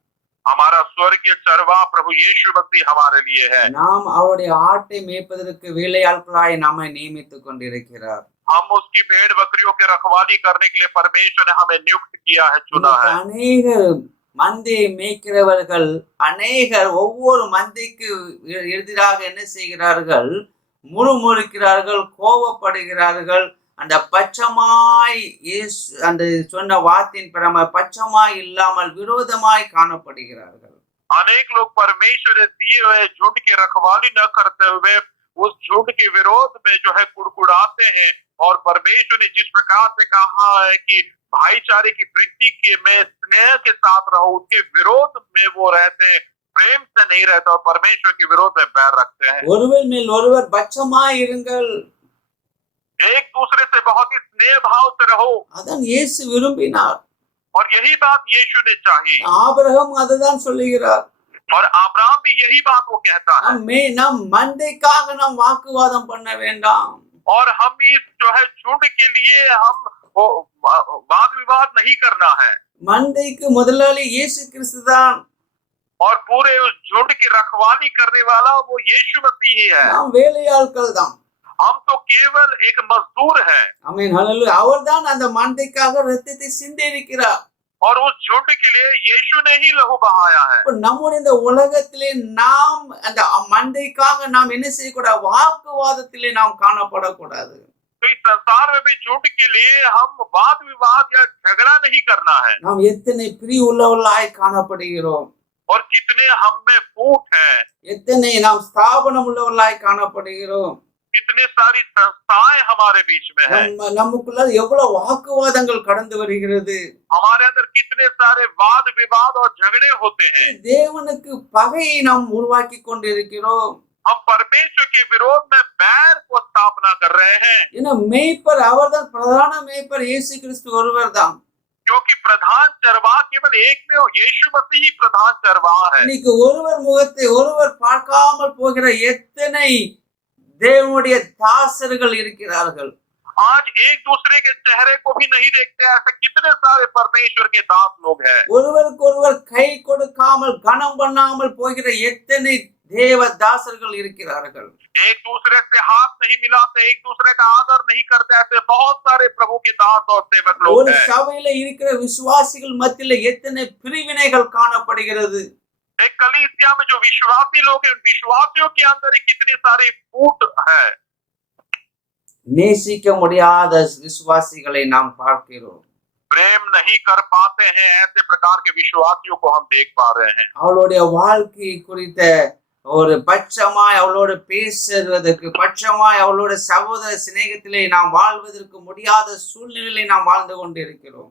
हमारा स्वर्गीय चरवाह प्रभु यीशु मसीह हमारे लिए है। நாம் அவருடைய ஆட்டை மேய்ப்பதற்கு வேலையாட்களாய் நம்மை நியமித்துக் கொண்டிருக்கிறார். हम उसकी भेड़ बकरियों की रखवाली करने के लिए परमेश्वर ने हमें नियुक्त किया है, चुना है। அநேகர் மந்தையை மேய்க்கிறவர்கள் அநேகர் ஒவ்வொரு மந்தைக்கு எதிராக என்ன செய்கிறார்கள்? முறுமுறுக்கிறார்கள், கோபப்படுகிறார்கள். அந்த பட்சமாய் அந்த சொன்ன வார்த்தையின் பிரம பட்சமாய் இல்லாமல் விரோதமாய் காணப்படுகிறார்கள். अनेक लोग परमेश्वर दिए हुए झुंड की रखवाली न करते हुए उस झुंड के विरोध में जो है कुड़कुड़ाते हैं, और परमेश्वर ने जिस प्रकार से कहा है कि भाईचारे की प्रीति के में स्नेह के साथ रहो, उसके विरोध में वो रहते हैं, प्रेम से नहीं रहते और परमेश्वर के विरोध में बैर रखते हैं। ஒருவர் மேல் ஒருவர் பட்சமாய் இருங்கள், एक दूसरे से बहुत ही स्नेह भाव से रहो। அதான் இயேசு விரும்பினார். और यही बात यीशु ने चाहिए, ஆபிரகாம் அதுதான் சொல்லுகிறார். और अब्राहम भी यही बात वो कहता है। நம் மந்தைக்காக நாம் வாக்குவாதம் பண்ண வேண்டாம். और हम इस जो है झुंड के लिए हम वाद विवाद नहीं करना है। மந்தைக்கு முதலாளி இயேசு கிறிஸ்து தான். और पूरे उस झुंड की रखवाली करने वाला वो यीशु मसीह ही है। நாம் வேலையாட்கள் தான். हम तो केवल एक मजदूर है। ஆமென், ஹல்லேலூயா. அவர்தான் அந்த மந்தைக்காக இரத்தத்தை சிந்தி இருக்கிறார். और उस झुंड के लिए यीशु ने ही लहू बहाया है। இப்ப நம்முடைய இந்த உலகத்திலே நாம் அந்த மந்தைக்காக நாம் என்ன செய்யக்கூடாது? வாக்குவாதத்திலே நாம் காணப்படக்கூடாது. तो इस संसार में भी झुंड के लिए हम वाद विवाद या झगड़ा नहीं करना है। நாம் எத்தனை பிரிய உள்ளவர்களாய் காணப்படுகிறோம், और कितने हम में फूट है, எத்தனை நாம் ஸ்தாபனம் உள்ளவர்களாய் காணப்படுகிறோம், कितने सारी संस्थाएं हमारे बीच में है, நமக்குள்ள எவ்வளவு வாக்குவாதங்கள் கடந்து வருகிறது. हमारे अंदर कितने सारे वाद विवाद और झगड़े होते हैं। தேவனுக்கு பகையை நாம் உருவாக்கி கொண்டிருக்கிறோம். हम परमेश्वर के विरोध में बैर को स्थापना कर रहे हैं। ஏன்னா மேய்ப்பர் அவர்தான், பிரதான மேய்ப்பர் இயேசு கிறிஸ்து ஒருவர் தான். क्योंकि प्रधान चरवाह केवल एक में हो, यीशु मसीह ही प्रधान चरवाह है। இன்னைக்கு ஒருவர் முகத்தை ஒருவர் பார்க்காமல் போகிற எத்தனை தேவனுடைய தாசர்கள் இருக்கிறார்கள். आज एक दूसरे के चेहरे को भी नहीं देखते, ऐसे कितने सारे परमेश्वर के दास लोग हैं। ஒருவருக்கொருவர் கை கொடுக்காமல் கனம் பண்ணாமல் போகிற எத்தனை தேவ தாசர்கள் இருக்கிறார்கள். एक दूसरे से हाथ नहीं मिलाते, एक दूसरे का आदर नहीं करते, ऐसे बहुत सारे प्रभु के दास और सेवक लोग ஒரு हैं। சபையில இருக்கிற விசுவாசிகள் மத்தியில எத்தனை பிரிவினைகள் காணப்படுகிறது. एक कलीसिया में जो विश्वासी लोग हैं, विश्वासियों के अंदर ही कितनी सारी फूट है। நேசிக்க முடியாத விசுவாசிகளை நாம் பார்க்கிறோம். प्रेम नहीं कर पाते हैं, ऐसे प्रकार के विश्वासियों को हम देख पा रहे हैं। அவளுடைய வாழ்க்கை குறித்த ஒரு பட்சமாய் அவளோடு பேசுவதற்கு, பட்சமாய் அவளோட சகோதர சிநேகத்திலே நாம் வாழ்வதற்கு முடியாத சூழ்நிலையிலே நாம் வாழ்ந்து கொண்டிருக்கிறோம்.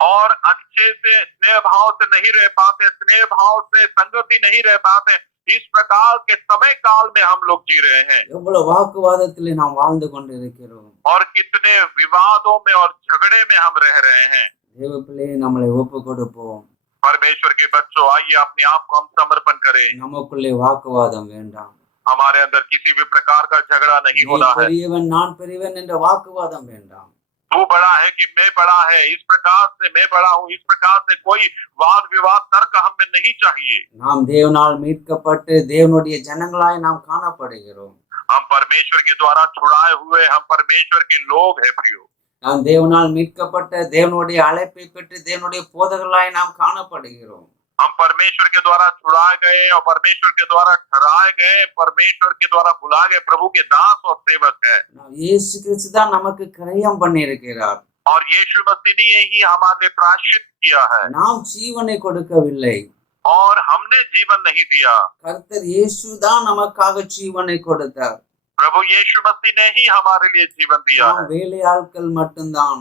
और अच्छे से स्नेह भाव से नहीं रह पाते, स्नेह भाव से संगति नहीं रह पाते, इस प्रकार के समय काल में हम लोग जी रहे हैं। எவ்வளவு வாக்குவாதத்திலே நாம் வாழ்ந்து கொண்டிருக்கிறோம். और कितने विवादों में और झगड़े में हम रह रहे हैं। தேவ பிள்ளையை நம்மளை ஒப்பு கொடுப்போம். परमेश्वर के बच्चों, आइए अपने आप को हम समर्पण करें। நமக்குள்ளே வாக்குவாதம் வேண்டாம். हमारे अंदर किसी भी प्रकार का झगड़ा नहीं நீ होना है। பெரியவன் நான் பெரியவன் என்ற வாக்குவாதம் வேண்டாம். तू बड़ा है कि मैं बड़ा है, इस प्रकार से मैं बड़ा हूँ, इस प्रकार से कोई वाद विवाद तर्क हमें नहीं चाहिए। நாம் தேவனால் மீட்கப்பட்டு தேவனுடைய ஜனங்களாய் நாம் காணப்படுகிறோம். हम परमेश्वर के द्वारा छुड़ाए हुए, हम परमेश्वर के लोग हैं प्रियो। நாம் தேவனால் மீட்கப்பட்ட தேவனுடைய அழைப்பை பெற்று தேவனுடைய போதகர்களாய் நாம் காணப்படுகிறோம். हम परमेश्वर के द्वारा छुड़ाए गए और परमेश्वर के द्वारा ठहराए गए, परमेश्वर के द्वारा बुलाए गए प्रभु के दास और सेवक है। இயேசு கிறிஸ்து தான் நமக்கு கிரயம் பண்ணி இருக்கிறார். और यीशु मसीह ने ही हमारे लिए प्रायश्चित किया है। நாம் ஜீவனை கொடுக்கவில்லை, और हमने जीवन नहीं दिया, கர்த்தர் இயேசு தான் நமக்காக ஜீவனை கொடுத்தார். प्रभु यीशु मसीह ने ही हमारे लिए जीवन दिया है। நாம் வேலையாட்கள் மட்டும்தான்.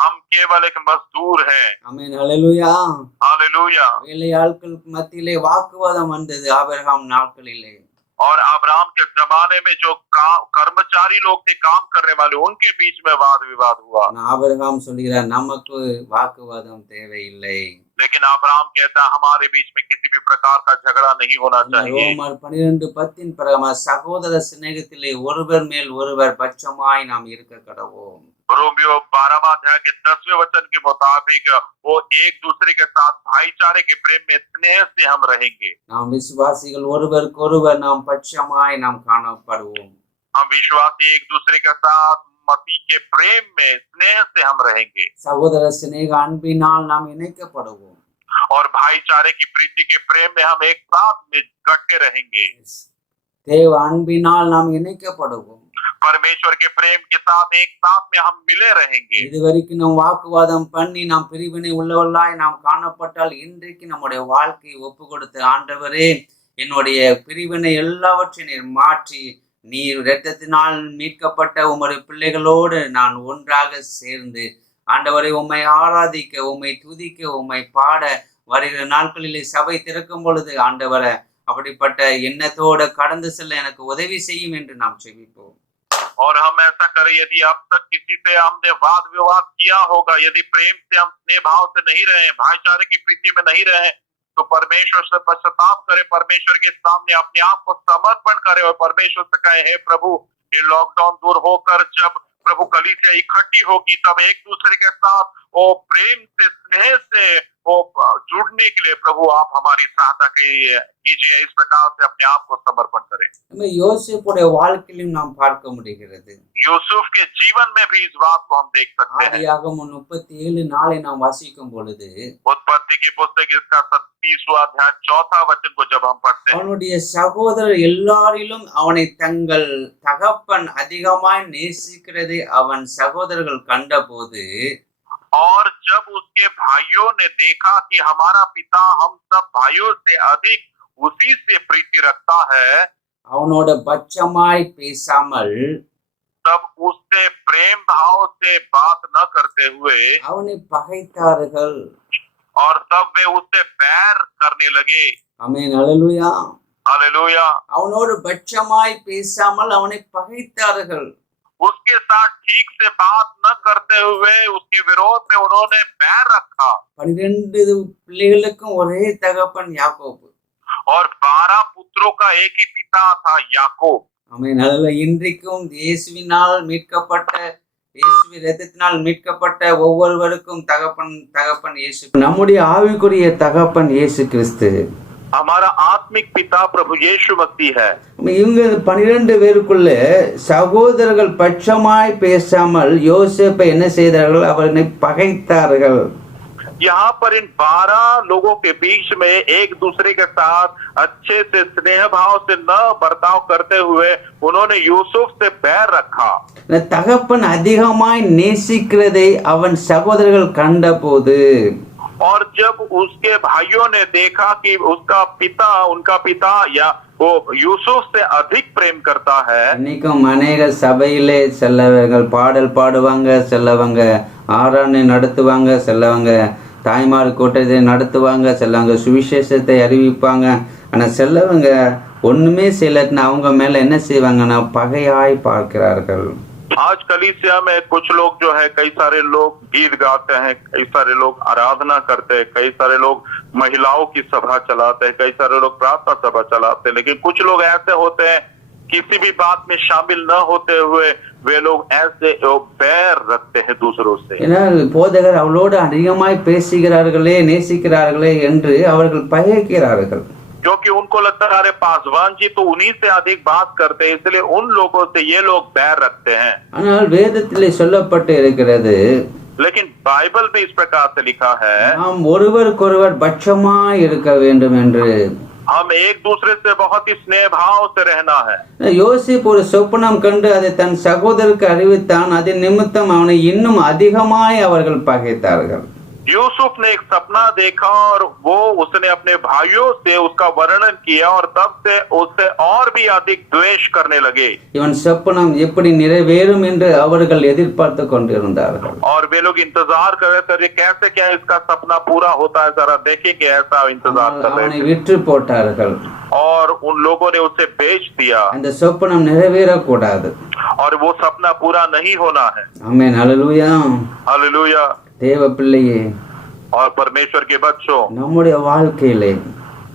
हम केवल एक मजदूर हैं। ஆமென், ஹல்லேலூயா. हालेलुया। வேலையாட்கள் மத்தியிலே வாக்குவாதம் வந்தது ஆபிரகாம் நாட்களிலே. और अब्राहम के जमाने में जो कर्मचारी लोग थे, काम करने वाले, उनके बीच में वाद विवाद हुआ। ஆபிரகாம் சொல்கிறார் நமக்கு வாக்குவாதம் தேவையில்லை. लेकिन अब्राहम कहता है हमारे बीच में किसी भी प्रकार का झगड़ा नहीं होना चाहिए। ரோமர் 12:10 பிரகாரம் சகோதர சிநேகத்திலே ஒருவர் மேல் ஒருவர் பட்சமாய் நாம் இருக்க கடவோம். रोमियो 12वां अध्याय के 10वें वचन के मुताबिक वो एक दूसरे के साथ भाईचारे के प्रेम में स्नेह से हम रहेंगे। நாம் விசுவாசிகள் ஒருவருக்கொருவர் நாம் பட்சமாய் நாம் காணப்படுவோம். हम विश्वासी एक दूसरे के साथ मसीह के प्रेम में स्नेह से हम रहेंगे। சகோதர சிநேக அன்பினால் நாம் இணைக்கப்படுவோம். और भाईचारे की प्रीति के प्रेम में हम एक साथ में डटे रहेंगे। தேவ அன்பினால் நாம் இணைக்கப்படுவோம். परमेश्वर के प्रेम के साथ एक साथ में हम मिले रहेंगे। இதுவரைக்கும் நாம் வாக்குவாதம் பண்ணி நாம் பிரிவினை உள்ளவர்களாய் நாம் காணப்பட்டால் இன்றைக்கு நம்முடைய வாழ்க்கையை ஒப்பு கொடுத்து, ஆண்டவரே என்னுடைய பிரிவினை எல்லாவற்றையும் நீர் மாற்றி நீர் இரத்தத்தினால் மீட்கப்பட்ட உம்முடைய பிள்ளைகளோடு நான் ஒன்றாக சேர்ந்து ஆண்டவரை உம்மை ஆராதிக்க, உம்மை துதிக்க, உம்மை பாட வருகிற நாட்களிலே சபை திறக்கும் பொழுது ஆண்டவரை அப்படிப்பட்ட எண்ணத்தோடு கடந்து செல்ல எனக்கு உதவி செய்யும் என்று நாம் செபிப்போம். और हम ऐसा करें, यदि अब तक किसी से हमने वाद विवाद किया होगा, यदि प्रेम से हम स्नेह भाव से नहीं रहे, भाईचारे की प्रीति में नहीं रहे, तो परमेश्वर से पश्चाताप करें, परमेश्वर के सामने अपने आप को समर्पण करें और परमेश्वर से कहें, हे प्रभु ये लॉकडाउन दूर होकर जब प्रभु कलीसिया इकट्ठी होगी तब एक दूसरे के साथ वो प्रेम से स्नेह से वो जुड़ने के लिए प्रभु आप हमारी सहायता कीजिए। इस प्रकार से अपने आप को समर्पण करें। நம்ம யோசேப்புடைய வாழ்க்கையிலும் நாம் பார்க்க முடிகிறது. यूसुफ के जीवन में भी इस बात को हम देख सकते हैं। ஆதியாகமம் 37:4 நாம் வாசிக்கும் பொழுது उत्पत्ति की पुस्तक इसका 30वां अध्याय 4वां वचन को जब हम पढ़ते हैं, அவனுடைய சகோதரர் எல்லாரிலும் அவனை தங்கள் தகப்பன் அதிகமாய் நேசிக்கிறதை அவன் சகோதரர்கள் கண்டபோது, और जब उसके भाइयों ने देखा कि हमारा पिता हम सब भाइयों से अधिक उसी से प्रीति रखता है, அவனோட பட்சமாய் பேசாமல் तब उससे प्रेम भाव से बात न करते हुए அவனை பகைத்தார்கள். और तब वे उससे बैर करने लगे। ஆமென், ஹல்லேலூயா. हालेलुया। அவனோடு பட்சமாய் பேசாமல் அவனை பகைத்தார்கள். उसके साथ ठीक से बात न करते हुए उसके विरोध में उन्होंने बैर रखा। 12 பிள்ளைகளுக்கும் ஒரே தகப்பன் யாக்கோபு. और 12 पुत्रों का एक ही पिता था याकूब। ஆமென். அல்லேலூயா. இன்றைக்கும் இயேசுவினால் மீட்கப்பட்ட, இயேசுவின் இரத்தத்தினால் மீட்கப்பட்ட ஒவ்வொருவருக்கும் தகப்பன் இயேசு. நம்முடைய ஆவிக்குரிய தகப்பன் இயேசு கிறிஸ்து. हमारा आत्मिक पिता प्रभु यीशु मसीह है। இவங்க 12 பேருக்குள்ள சகோதரர்கள் பட்சமாய் பேசாமல் யோசேப்பை என்ன செய்தார்கள்? அவனை பகைத்தார்கள். यहाँ पर इन 12 लोगों के बीच में एक दूसरे के साथ अच्छे से स्नेह भाव से न बर्ताव करते हुए उन्होंने यूसुफ से बैर रखा। தகப்பன் அதிகமாய் நேசிக்கிறதை அவன் சகோதரர்கள் கண்டபோது, और जब उसके भाइयों ने देखा कि उनका पिता या वो यूसुफ से अधिक प्रेम करता है। இன்னைக்கும் அநேக சபையிலே செல்லவர்கள் பாடல் பாடுவாங்க, செல்லவங்க ஆராதனை நடத்துவாங்க, செல்லவங்க தாய்மார் கூட்டத்தை நடத்துவாங்க, செல்லவங்க சுவிசேஷத்தை அறிவிப்பாங்க. ஆனா செல்லவங்க ஒண்ணுமே செய்யலன்னா அவங்க மேல என்ன செய்வாங்கன்னா பகையாய் பார்க்கிறார்கள். आज कलीसिया में कुछ लोग जो है, कई सारे लोग गीत गाते हैं, कई सारे लोग आराधना करते हैं, कई सारे लोग महिलाओं की सभा चलाते हैं, कई सारे लोग प्रार्थना सभा चलाते हैं, लेकिन कुछ लोग ऐसे होते हैं किसी भी बात में शामिल न होते हुए वे लोग ऐसे बैर रखते हैं दूसरों से। போதகர் அவளோடு அதிகமாய் பேசுகிறார்களே, நேசிக்கிறார்களே என்று அவர்கள் பகைக்கிறார்கள். क्योंकि उनको लगता है अरे पासवान जी तो उन्हीं से अधिक बात करते हैं, इसलिए उन लोगों से ये लोग बैर रखते हैं। ஆனால் வேதத்திலே சொல்லப்பட்டு இருக்கிறது, लेकिन बाइबल में इस प्रकार से लिखा है, நாம் ஒருவருக்கொருவர் பட்சமாய் இருக்க வேண்டும் என்று. हम एक दूसरे से बहुत ही स्नेह भाव से रहना है। யோசேப்பு ஒரு சொப்பனம் கண்டு அதை தன் சகோதரருக்கு அறிவித்தான். அதன் நிமித்தம் அவனை இன்னும் அதிகமாய் அவர்கள் பகைத்தார்கள். यूसुफ ने एक सपना देखा और उसने अपने भाइयों से उसका वर्णन किया और तब से उससे और भी अधिक द्वेष करने लगे। இவன் சொப்பனம் எப்படி நிறைவேறும் என்று அவர்கள் எதிர்பார்த்து கொண்டிருந்தார்கள். और वे लोग इंतजार कर रहे थे कैसे क्या इसका सपना पूरा होता है, जरा देखेंगे, ऐसा इंतजार कर रहे थे। விற்று போட்டார்கள் और उन लोगों ने उसे बेच दिया। அந்த சொப்பனம் நிறைவேறக்கூடாது और वो सपना पूरा नहीं होना है। ஆமென். ஹல்லேலூயா. हालेलुया। தேவ பிள்ளையே और परमेश्वर के बच्चों, நம்முடைய வாழ்க்கையிலே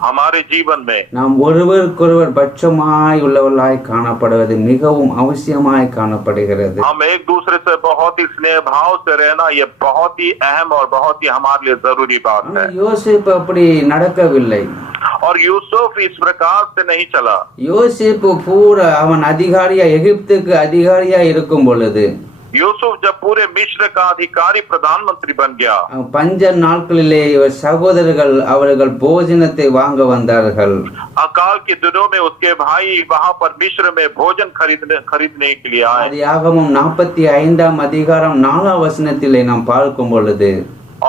हमारे जीवन में நாம் ஒருவருக்கொருவர் பட்சமாய் உள்ளவர்களாய் காணப்படுவது மிகவும் அவசியமாய் காணப்படுகிறது. हम एक दूसरे से बहुत ही स्नेह भाव से रहना ये बहुत ही अहम और बहुत ही हमारे लिए जरूरी बात है। யோசேப்பு அப்படி நடக்கவில்லை. और यूसुफ इस प्रकार से नहीं चला। யோசேப்பு பூரா அவன் அதிகாரியா, எகிப்துக்கு அதிகாரியா இருக்கும் பொழுது, यूसुफ जब पूरे मिस्र का अधिकारी प्रधानमंत्री बन गया, பஞ்ச நாட்களிலே சகோதரர்கள் அவர்கள் போஜனத்தை வாங்க வந்தார்கள். अकाल के दिनों में उसके भाई वहां पर मिस्र में भोजन खरीदने के लिए आए। ஆதியாகமம் 45ஆம் அதிகாரம் 4ஆம் வசனத்திலே நாம் பார்க்கும் பொழுது,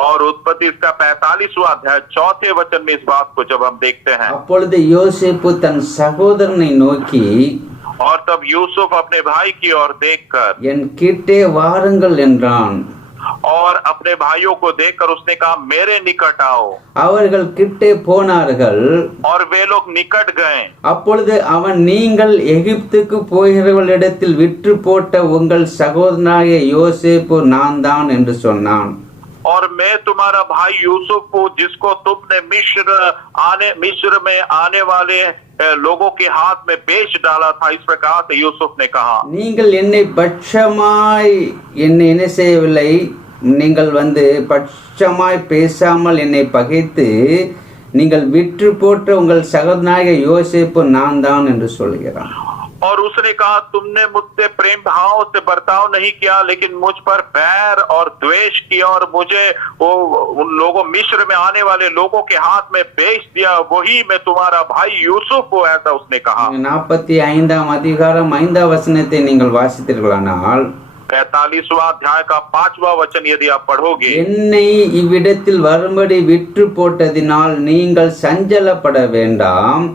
और उत्पत्ति इसका 45वां अध्याय 4थे वचन में इस बात को जब हम देखते हैं, அப்பொழுது யோசேப்பு தன் சகோதரனை நோக்கி, और तब यूसुफ अपने भाई की ओर देखकर என் கிட்டே வாருங்கள் என்றான். और अपने भाइयों को देखकर उसने कहा मेरे निकट आओ। அவர்கள் கிட்டே போனார்கள். और वे लोग निकट गए। அப்பொழுது அவன், நீங்கள் எகிப்துக்கு போகிறவர்களிடத்தில் விற்று போட்ட உங்கள் சகோதரனாகிய யோசேப்பு நான் தான் என்று சொன்னான். और मैं तुम्हारा भाई यूसुफ को जिसको तुमने मिस्र में आने वाले लोगों के हाथ में बेच डाला था, इस प्रकार से यूसुफ ने कहा, நீங்கள் என்னை பட்சமாய் என்ன செய்யவில்லை, நீங்கள் பட்சமாய் பேசாமல் என்னை பகைத்து நீங்கள் விற்று போட்ட உங்கள் சகோதரனாகிய யோசேப்பு நான் தான் என்று சொல்கிறான். और उसने कहा तुमने मुझसे प्रेम भाव से बर्ताव नहीं किया, लेकिन मुझ पर बैर और द्वेष किया और मुझे उन लोगों मिस्र में आने वाले लोगों के हाथ में बेच दिया, वही मैं तुम्हारा भाई यूसुफ को, ऐसा उसने कहा। 45ஆம் அதிகாரம் 5ஆம் வசனத்தை நீங்கள் வாசித்தீர்களானால், 45वां अध्याय का 5वां वचन यदि आप पढ़ोगे, என்னை இவ்விடத்தில் வரும்படி விற்று போட்டதினால் நீங்கள் சஞ்சலப்பட வேண்டாம்,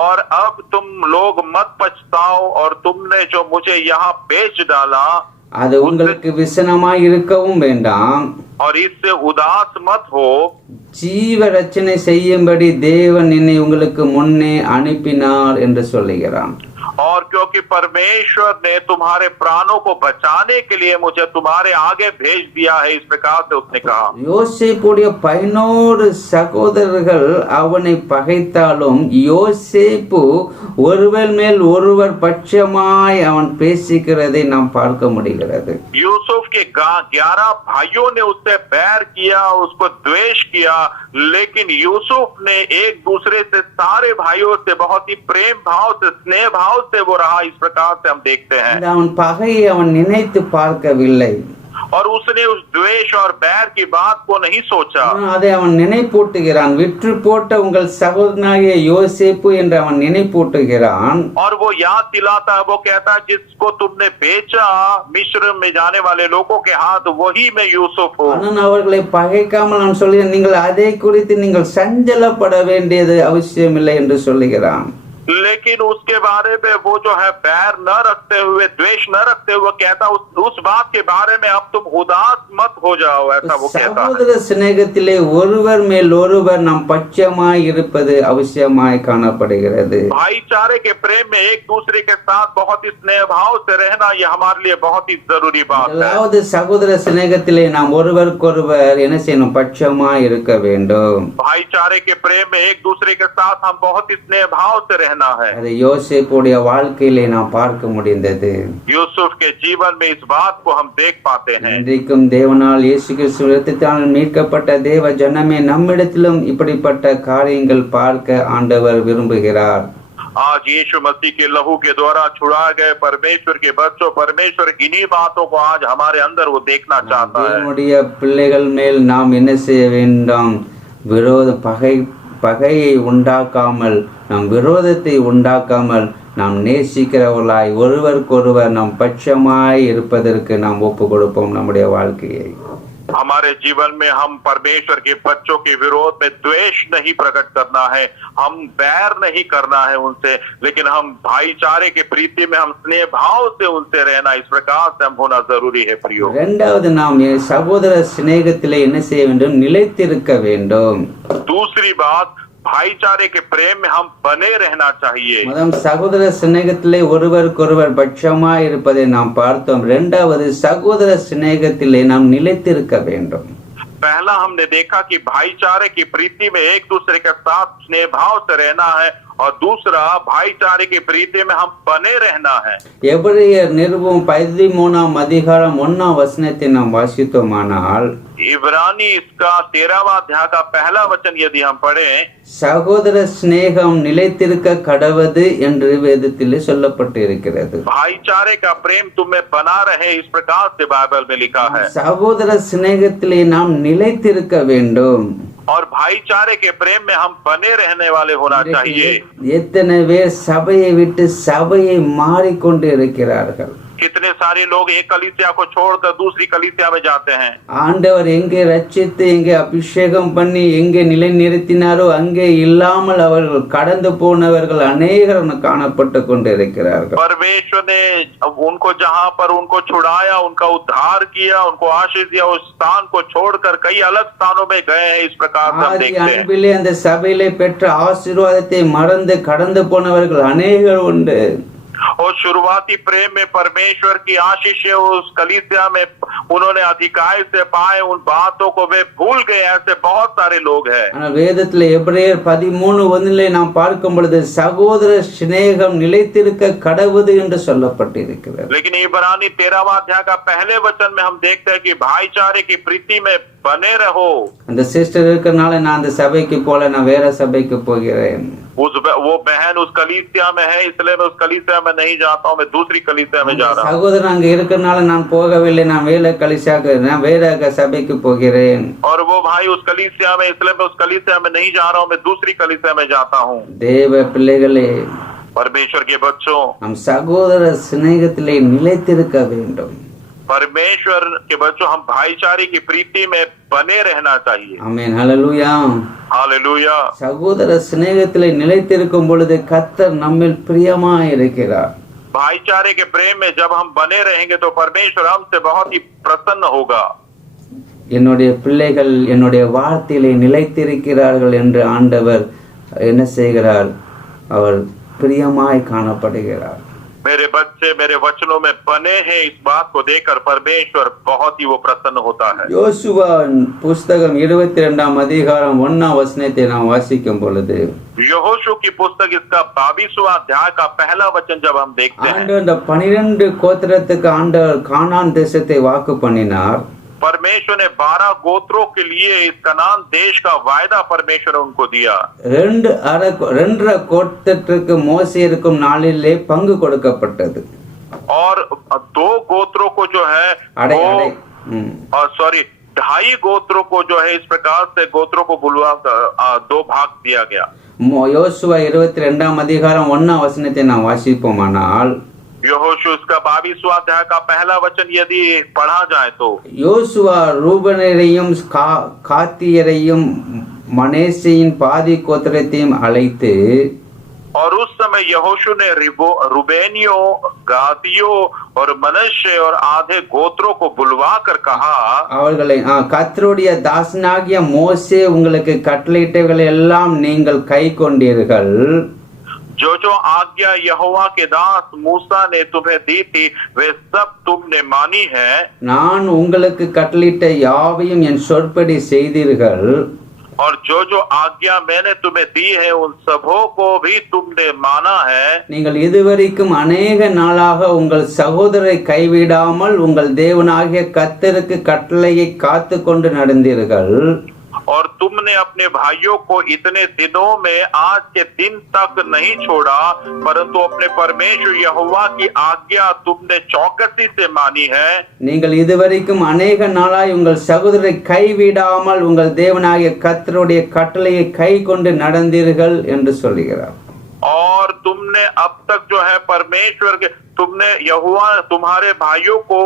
और अब तुम लोग मत पछताओ, और तुमने जो मुझे यहाँ बेच डाला அது உங்களுக்கு விசனமாய் இருக்கவும் வேண்டாம், और इससे उदास मत हो, ஜீவ ரட்சணை செய்யும்படி தேவன் என்னை உங்களுக்கு முன்னே அனுப்பினார் என்று சொல்லுகிறான். और क्योंकि क्योंकि परमेश्वर ने तुम्हारे प्राणों को बचाने के लिए मुझे तुम्हारे आगे भेज दिया है, इस प्रकार से उसने कहा। யோசேப்புடைய 11 சகோதரர்கள் அவனை பகைத்தாலும் யோசேப்பு ஒருவர் மேல் ஒருவர் பட்சமாய் அவன் பேசிக்கிறதை நாம் பார்க்க முடிகிறது. यूसुफ के 11 भाइयों ने उससे बैर किया, उसको द्वेष किया, लेकिन यूसुफ ने एक दूसरे से, सारे भाइयों से बहुत ही प्रेम भाव से, स्नेह भाव से वो रहा, इस प्रकार से हम देखते हैं। அவன் பகையை அவன் நினைத்து பார்க்கவில்லை, और उसने उस द्वेष और बैर की बात को नहीं सोचा। அதை அவன் நினைப்பூட்டுகிறான். விற்று போட்ட உங்கள் சகோதரனாகிய யோசேப்பு என்று அவன் நினைப்பூட்டுகிறான். और वो याद दिलाता है, वो कहता है जिसको तुमने बेचा मिस्र में जाने वाले लोगों के हाथ, वही मैं यूसुफ हूँ। ஆனால் அவர்களை பகைக்காமல் நான் சொல்கிறேன், நீங்கள் அதை குறித்து நீங்கள் சஞ்சலப்பட வேண்டியது அவசியமில்லை என்று சொல்லுகிறான். लेकिन उसके बारे में वो जो है बैर न रखते हुए, द्वेष न रखते हुए कहता, उस बात के बारे में अब तुम उदास मत हो जाओ, ऐसा वो कहता है। சகோதர சிநேகத்திலே ஒருவர் மேல் ஒருவர் நாம் பட்சமாய் இருப்பது அவசியமாய் காணப்படுகிறது. भाईचारे के प्रेम में एक दूसरे के साथ बहुत ही स्नेह भाव से रहना, ये हमारे लिए बहुत ही जरूरी बात है। அதாவது சகோதர சிநேகத்திலே நாம் ஒருவருக்கொருவர் என்ன செய்யணும்? பட்சமாய் இருக்க வேண்டும். भाईचारे के प्रेम में एक दूसरे के साथ हम बहुत ही स्नेह भाव से रहना है। அதை யோசேப்புடைய வாழ்க்கையிலே நாம் பார்க்க முடிந்தது. यूसुफ के जीवन में इस बात को हम देख पाते हैं। இன்றைக்கும் தேவனால் இயேசு கிறிஸ்து இரத்தத்தால் மீட்கப்பட்ட தேவ ஜனமே நம்மிடத்திலும் இப்படிப்பட்ட காரியங்கள் பார்க்க ஆண்டவர் விரும்புகிறார். आज यीशु मसीह के लहू के द्वारा छुड़ा गए परमेश्वर के बच्चों, परमेश्वर इन्हीं बातों को आज हमारे अंदर वो देखना चाहता है। தேவனுடைய பிள்ளைகள் மேல் நாம் என்ன செய்ய வேண்டும்? பகையை உண்டாக்காமல், நாம் விரோதத்தை உண்டாக்காமல், நாம் நேசிக்கிறவர்களாய் ஒருவருக்கொருவர் நாம் பட்சமாய் இருப்பதற்கு நாம் ஒப்பு கொடுப்போம் நம்முடைய வாழ்க்கையை. हमारे जीवन में हम परमेश्वर के बच्चों के विरोध में द्वेष नहीं प्रकट करना है, हम बैर नहीं करना है उनसे, लेकिन हम भाईचारे के प्रीति में हम स्नेह भाव से उनसे रहना, इस प्रकार से हम होना जरूरी है प्रियो। இரண்டாவது நாம் சகோதர சிநேகத்திலே என்ன செய்ய வேண்டும்? நிலைத்திருக்க வேண்டும். दूसरी बात, भाईचारे के प्रेम में हम बने रहना चाहिए। முதல் சகோதர சிநேகத்திலே ஒருவருக்கொருவர் பட்சமாய் இருப்பதை நாம் பார்த்தோம். இரண்டாவது சகோதர சிநேகத்திலே நாம் நிலைத்திருக்க வேண்டும். पहला हमने देखा कि भाईचारे की प्रीति में एक दूसरे के साथ स्नेह भाव से रहना है, और दूसरा भाईचारे की प्रीति में हम बने रहना है। எபிரேயர் நிருபம் 13ஆம் அதிகாரம் 1ஆம் வசனத்தை நாம் வாசித்தோமானால், इब्रानी इसका 13वां अध्याय का पहला वचन यदि हम पढ़ें, சகோதர சிநேகம் நிலைத்திருக்க கடவது என்று வேதத்திலே சொல்லப்பட்டு இருக்கிறது. भाईचारे का प्रेम तुम्हें बना रहे, इस प्रकार से बाइबल में लिखा है। சகோதர சிநேகத்திலே நாம் நிலைத்திருக்க வேண்டும். और भाईचारे के प्रेम में हम बने रहने वाले होना चाहिए। எத்தனை பேர் சபையை விட்டு சபையை மாறிக்கொண்டு இருக்கிறார்கள். कितने सारे लोग एक कलीसिया को छोड़कर दूसरी कलीसिया में जाते हैं। ஆண்டவர் எங்கே ரட்சித்து எங்கே அபிஷேகம் பண்ணி எங்கே நிலைநிறுத்தினாரோ அங்கே இல்லாமல் அவர்கள் கடந்து போனவர்கள் அநேகர் காணப்பட்டு கொண்டு இருக்கிறார்கள். परमेश्वर ने उनको जहाँ पर उनको छुड़ाया, उनका उद्धार किया, उनको आशीष दिया, उस स्थान को छोड़कर कई अलग स्थानों में गए हैं, इस प्रकार से हम देखते हैं। அன்பிலே அந்த சபையிலே பெற்ற ஆசீர்வாதத்தை மறந்து கடந்து போனவர்கள் அநேகர் உண்டு. और शुरुआती प्रेम में परमेश्वर की आशीष उस कलीसिया में उन्होंने अधिकार से पाए, उन बातों को वे भूल गए, ऐसे बहुत सारे लोग हैं। ஆனால் வேதத்திலே எபிரேயர் 13:1 நாம் பார்க்கும் பொழுது சகோதர சிநேகம் நிலைத்திருக்க கடவுது என்று சொல்லப்பட்டிருக்கிறது. लेकिन इब्रानी 13वां अध्याय का पहले वचन में हम देखते हैं कि भाईचारे की प्रीति में बने रहो। அந்த சிஸ்டர் இருக்கறனால நான் அந்த சபைக்கு போல, நான் வேற சபைக்கு போகிறேன். वो बहन उस कलीसिया में है, इसलिए मैं उस कलीसिया में नहीं जाता हूँ, मैं दूसरी कलीसिया में जा रहा हूँ। சகோதரன் அங்க இருக்கறனால நான் போகவில்லை, நான் நான் வேற சபைக்கு போகிறேன். और वो भाई उस कलीसिया में, इसलिए मैं उस कलीसिया में नहीं जा रहा हूँ, मैं दूसरी कलीसिया में जाता हूँ। தேவ பிள்ளைகளே, परमेश्वर के बच्चों, நம் சகோதர சிநேகத்திலே நிலைத்திருக்க வேண்டும். परमेश्वर के बच्चों, हम भाईचारे की प्रीति में बने रहना चाहिए। ஆமென், ஹல்லேலூயா. हालेलुया। சகோதர சிநேகத்திலே நிலைத்திருக்கும் பொழுது கர்த்தர் நம்மில் பிரியமாய் இருக்கிறார். भाईचारे के प्रेम में जब हम बने रहेंगे तो परमेश्वर हमसे बहुत ही प्रसन्न होगा। என்னுடைய பிள்ளைகள் என்னுடைய வார்த்தையிலே நிலைத்திருக்கிறார்கள் என்று ஆண்டவர் என்ன செய்கிறார்? அவர் பிரியமாய் காணப்படுகிறார். मेरे बच्चे मेरे वचनों में बने हैं, इस बात को देखकर परमेश्वर बहुत ही वो प्रसन्न होता है। யோசுவா புஸ்தகம் 22ஆம் அதிகாரம் 1ஆம் வசனத்தை நாம் வாசிக்கும் பொழுது यहोशू की पुस्तक इसका 22वां अध्याय का पहला वचन जब हम देखते हैं, ஆண்டவர் அந்த 12 கோத்திரத்துக்கு ஆண்டவர் கானான் தேசத்தை வாக்கு பண்ணினார். परमेश्वर ने 12 गोत्रों के लिए इस कनान देश का वायदा परमेश्वर ने उनको दिया। 2.5 கோத்திரத்துக்கு மோசே இருக்கும் நாளிலே பங்கு கொடுக்கப்பட்டது. और 2 गोत्रों को जो है और सॉरी 2.5 गोत्रों को जो है इस प्रकार से गोत्रों को बुलवा 2 भाग दिया गया। யோசுவா 22ஆம் அதிகாரம் 1ஆம் வசனத்தை நாம் வாசிப்போமானால், यहोशू इसका 22वां अध्याय का पहला वचन यदि पढ़ा जाए तो, யோசுவா ரூபனரையும் காத்தியரையும் மனேசேயின் பாதி கோத்திரத்தையும் அழைத்து, और उस समय यहोशू ने रुबेनियों, गादियों और मनश्शे और आधे गोत्रों को बुलवा कर कहा, அவர்களை கர்த்தருடைய தாசனாகிய மோசே உங்களுக்கு கட்டளையிட்டவைகளை எல்லாம் நீங்கள் கை கொண்டீர்கள். जो जो आज्ञा यहोवा के दास मूसा ने तुम्हें दी थी वे सब तुमने मानी है। நான் உங்களுக்கு கட்டளையிட்ட யாவையும் என் சொற்படி செய்தீர்கள். और जो जो आज्ञा मैंने तुम्हें दी है उन सबों को भी तुमने माना है। நீங்கள் இதுவரைக்கும் अनेक நாளாக உங்கள் சகோதரரை கைவிடாமல் உங்கள் தேவனாகிய கர்த்தருக்கு கட்டளையை காத்து கொண்டு நடந்தீர்கள். और तुमने अपने भाइयों को इतने दिनों में आज के दिन तक नहीं छोड़ा, परंतु अपने परमेश्वर यहोवा की आज्ञा तुमने चौकसी से मानी है। நீங்கள் இதுவரைக்கும் अनेक நாளாய் உங்கள் சகோதரரை கைவிடாமல் உங்கள் தேவனாகிய கர்த்தருடைய கட்டளையை கை கொண்டு நடந்தீர்கள் என்று சொல்கிறார். और तुमने अब तक जो है परमेश्वर के तुमने यहोवा तुम्हारे भाइयों को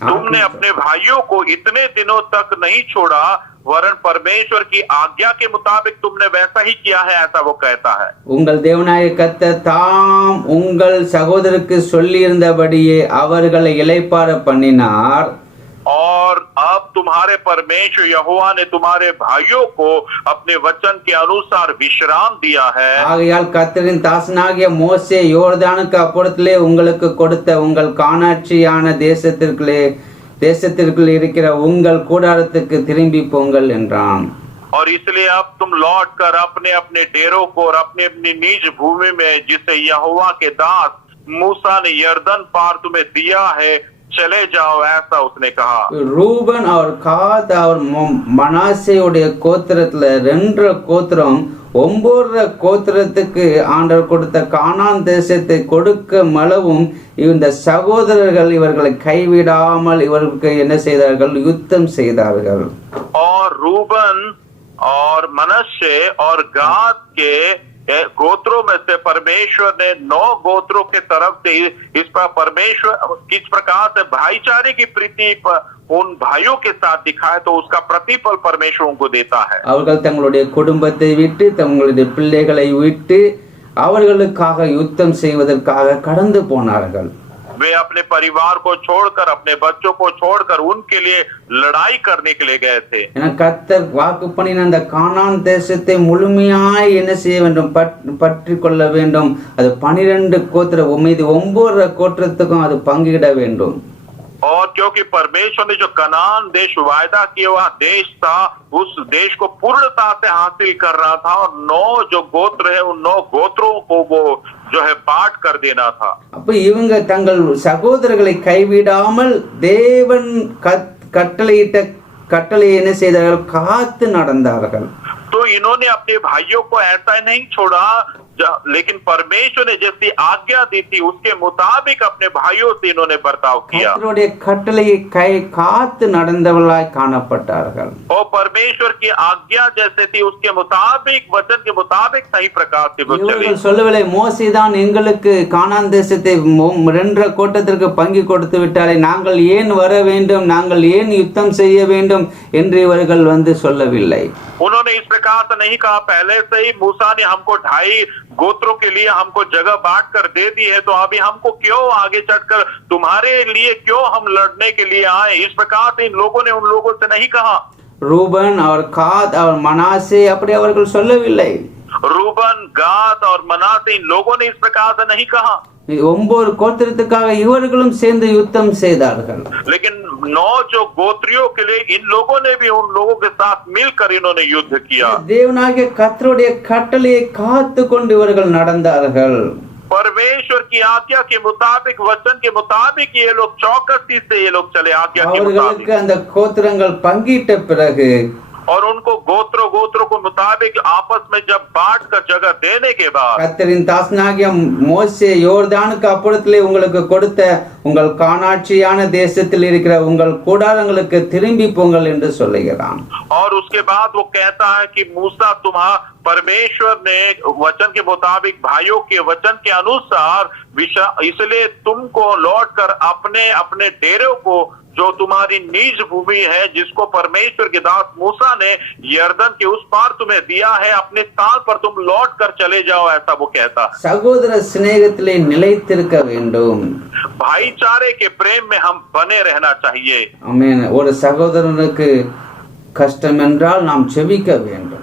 तुमने अपने भाइयों को इतने दिनों तक नहीं छोड़ा, वरन परमेश्वर की आज्ञा के मुताबिक तुमने वैसा ही किया है, ऐसा वो कहता है। உங்கள் தேவனாகிய கர்த்தர் தாம் உங்கள் சகோதரருக்கு சொல்லியிருந்தபடியே அவர்களை இளைப்பாற பண்ணினார். और अब तुम्हारे परमेश्वर यहोवा ने तुम्हारे भाइयों को अपने वचन के अनुसार विश्राम दिया है। ஆகையால் கர்த்தரின் தாசனாகிய மோசே யோர்தானுக்கு அப்புறத்திலே உங்களுக்கு கொடுத்த உங்கள் கானாட்சியான தேசத்திற்குள் இருக்கிற உங்கள் கூடாரத்துக்கு திரும்பி போங்கள் என்றான். और इसलिए अब तुम लौट कर अपने अपने डेरों को और अपनी अपनी निज भूमि में जिसे यहोवा के दास मूसा ने यर्दन पार तुम्हें दिया है चले जाओ, ऐसा उसने कहा। ரூபன் और காத் और மனாசேயுடைய கோத்திரத்துல 2 கோத்திரம் 9 கோத்திரத்துக்கு ஆண்டவர் கொடுத்த கானான் தேசத்தை கொடுக்க மளவும் இந்த சகோதரர்கள் இவர்களை கைவிடாமல் இவர்களுக்கு என்ன செய்தார்கள்? யுத்தம் செய்தார்கள். और रूबन और मनश्शे और गाद के गोत्रों में से परमेश्वर ने 9 गोत्रों के तरफ से इस पर परमेश्वर किस प्रकार से भाईचारे की प्रीति उन भाइयों के साथ दिखाए तो उसका प्रतिफल परमेश्वर उनको देता है। அவர்கள் தங்களுடைய குடும்பத்தை விட்டு தங்களுடைய பிள்ளைகளை விட்டு அவர்களுக்காக யுத்தம் செய்வதற்காக கடந்து போனார்கள். वे अपने परिवार को छोड़कर अपने बच्चों को छोड़कर उनके लिए लड़ाई करने के लिए गए थे। கர்த்தர் வாக்கு பண்ணின அந்த கானான் தேசத்தை முழுமையாய் என்ன செய்ய வேண்டும்? பற்றி கொள்ள வேண்டும். அது 12 கோத்திரம் மீது 9 கோத்திரத்துக்கும் அது பங்கிட வேண்டும். और क्योंकि परमेश्वर ने जो कनान देश वायदा किया हुआ देश था, उस देश को पूर्णता से हासिल कर रहा था और 9 जो गोत्र है उन 9 गोत्रों को वो जो है पाठ कर देना था। அப்ப இவங்க தங்கள் சகோதரர்களை கைவிடாமல் தேவன் கட்டளையிட்ட கட்டளையை என்ன செய்தார்கள்? காத்து நடந்தார்கள். तो इन्होंने अपने भाइयों को ऐसा नहीं छोड़ा, लेकिन परमेश्वर ने जैसी आज्ञा दी थी उसके मुताबिक अपने भाइयों से इन्होंने बर्ताव किया। கர்த்தருடைய கட்டளையை காத்து நடந்தவர்களாய் காணப்பட்டார்கள். और परमेश्वर की आज्ञा जैसे थी उसके मुताबिक वचन के मुताबिक सही प्रकार से वो चले। சொல்லவில்லை மோசே தான் எங்களுக்கு கானான் தேசத்தை 2 கோத்திரத்திற்கு பங்கி கொடுத்து விட்டாரே, நாங்கள் ஏன் வர வேண்டும், நாங்கள் ஏன் யுத்தம் செய்ய வேண்டும் என்று இவர்கள் சொல்லவில்லை. उन्होंने इस प्रकार से नहीं कहा, पहले से ही मूसा ने हमको 2.5 गोत्रों के लिए हमको जगह बांट कर दे दी है, तो अभी हमको क्यों आगे चढ़कर तुम्हारे लिए क्यों हम लड़ने के लिए आए? इस प्रकार से इन लोगों ने उन लोगों से नहीं कहा। ரூபன் और காத் और மனாசே அப்படி அவர்கள் சொல்லவில்லை. रूबन, गाद और मनासे इन लोगों ने इस प्रकार से नहीं कहा, 9 கோத்திரத்துக்காக இவர்களும் சேர்ந்து யுத்தம் செய்தார்கள். लेकिन 9 जो गोत्रियों के लिए इन लोगों ने भी उन लोगों के साथ मिलकर इन्होंने युद्ध किया. தேவனாகிய கர்த்தருடைய கட்டளையை காத்து கொண்டு இவர்கள் நடந்தார்கள். परमेश्वर की आज्ञा के मुताबिक, वचन के मुताबिक ये लोग चौकसी से ये लोग चले, आज्ञा के मुताबिक. அவர்களுக்கு அந்த கோத்திரங்கள் பங்கிட்ட பிறகு और उनको गोत्रों को मुताबिक आपस में जब बांट कर जगह देने के बाद கர்த்தரின் தாசனாகிய மோசே யோர்தானுக்கு அப்புறத்திலே உங்களுக்கு கொடுத்த உங்கள் கானாட்சியான தேசத்தில் இருக்கிற உங்கள் கூடாரங்களுக்கு திரும்பி போங்கள் என்று சொல்லுகிறான். और उसके बाद वो कहता है कि मूसा तुम्हारा परमेश्वर ने वचन के मुताबिक भाइयों के वचन के अनुसार इसलिए तुमको लौट कर अपने अपने डेरों को, जो तुम्हारी निज भूमि है जिसको परमेश्वर के दास मूसा ने यर्दन के उस पार तुम्हें दिया है, अपने स्थान पर तुम लौट कर चले जाओ, ऐसा वो कहता है. சகோதர சிநேகத்திலே நிலைத்திருக்க வேண்டும். भाईचारे के प्रेम में हम बने रहना चाहिए. ஆமென். ஒரு சகோதரனுக்கு கஷ்டம் என்றால் நாம் செபிக்க வேண்டும்.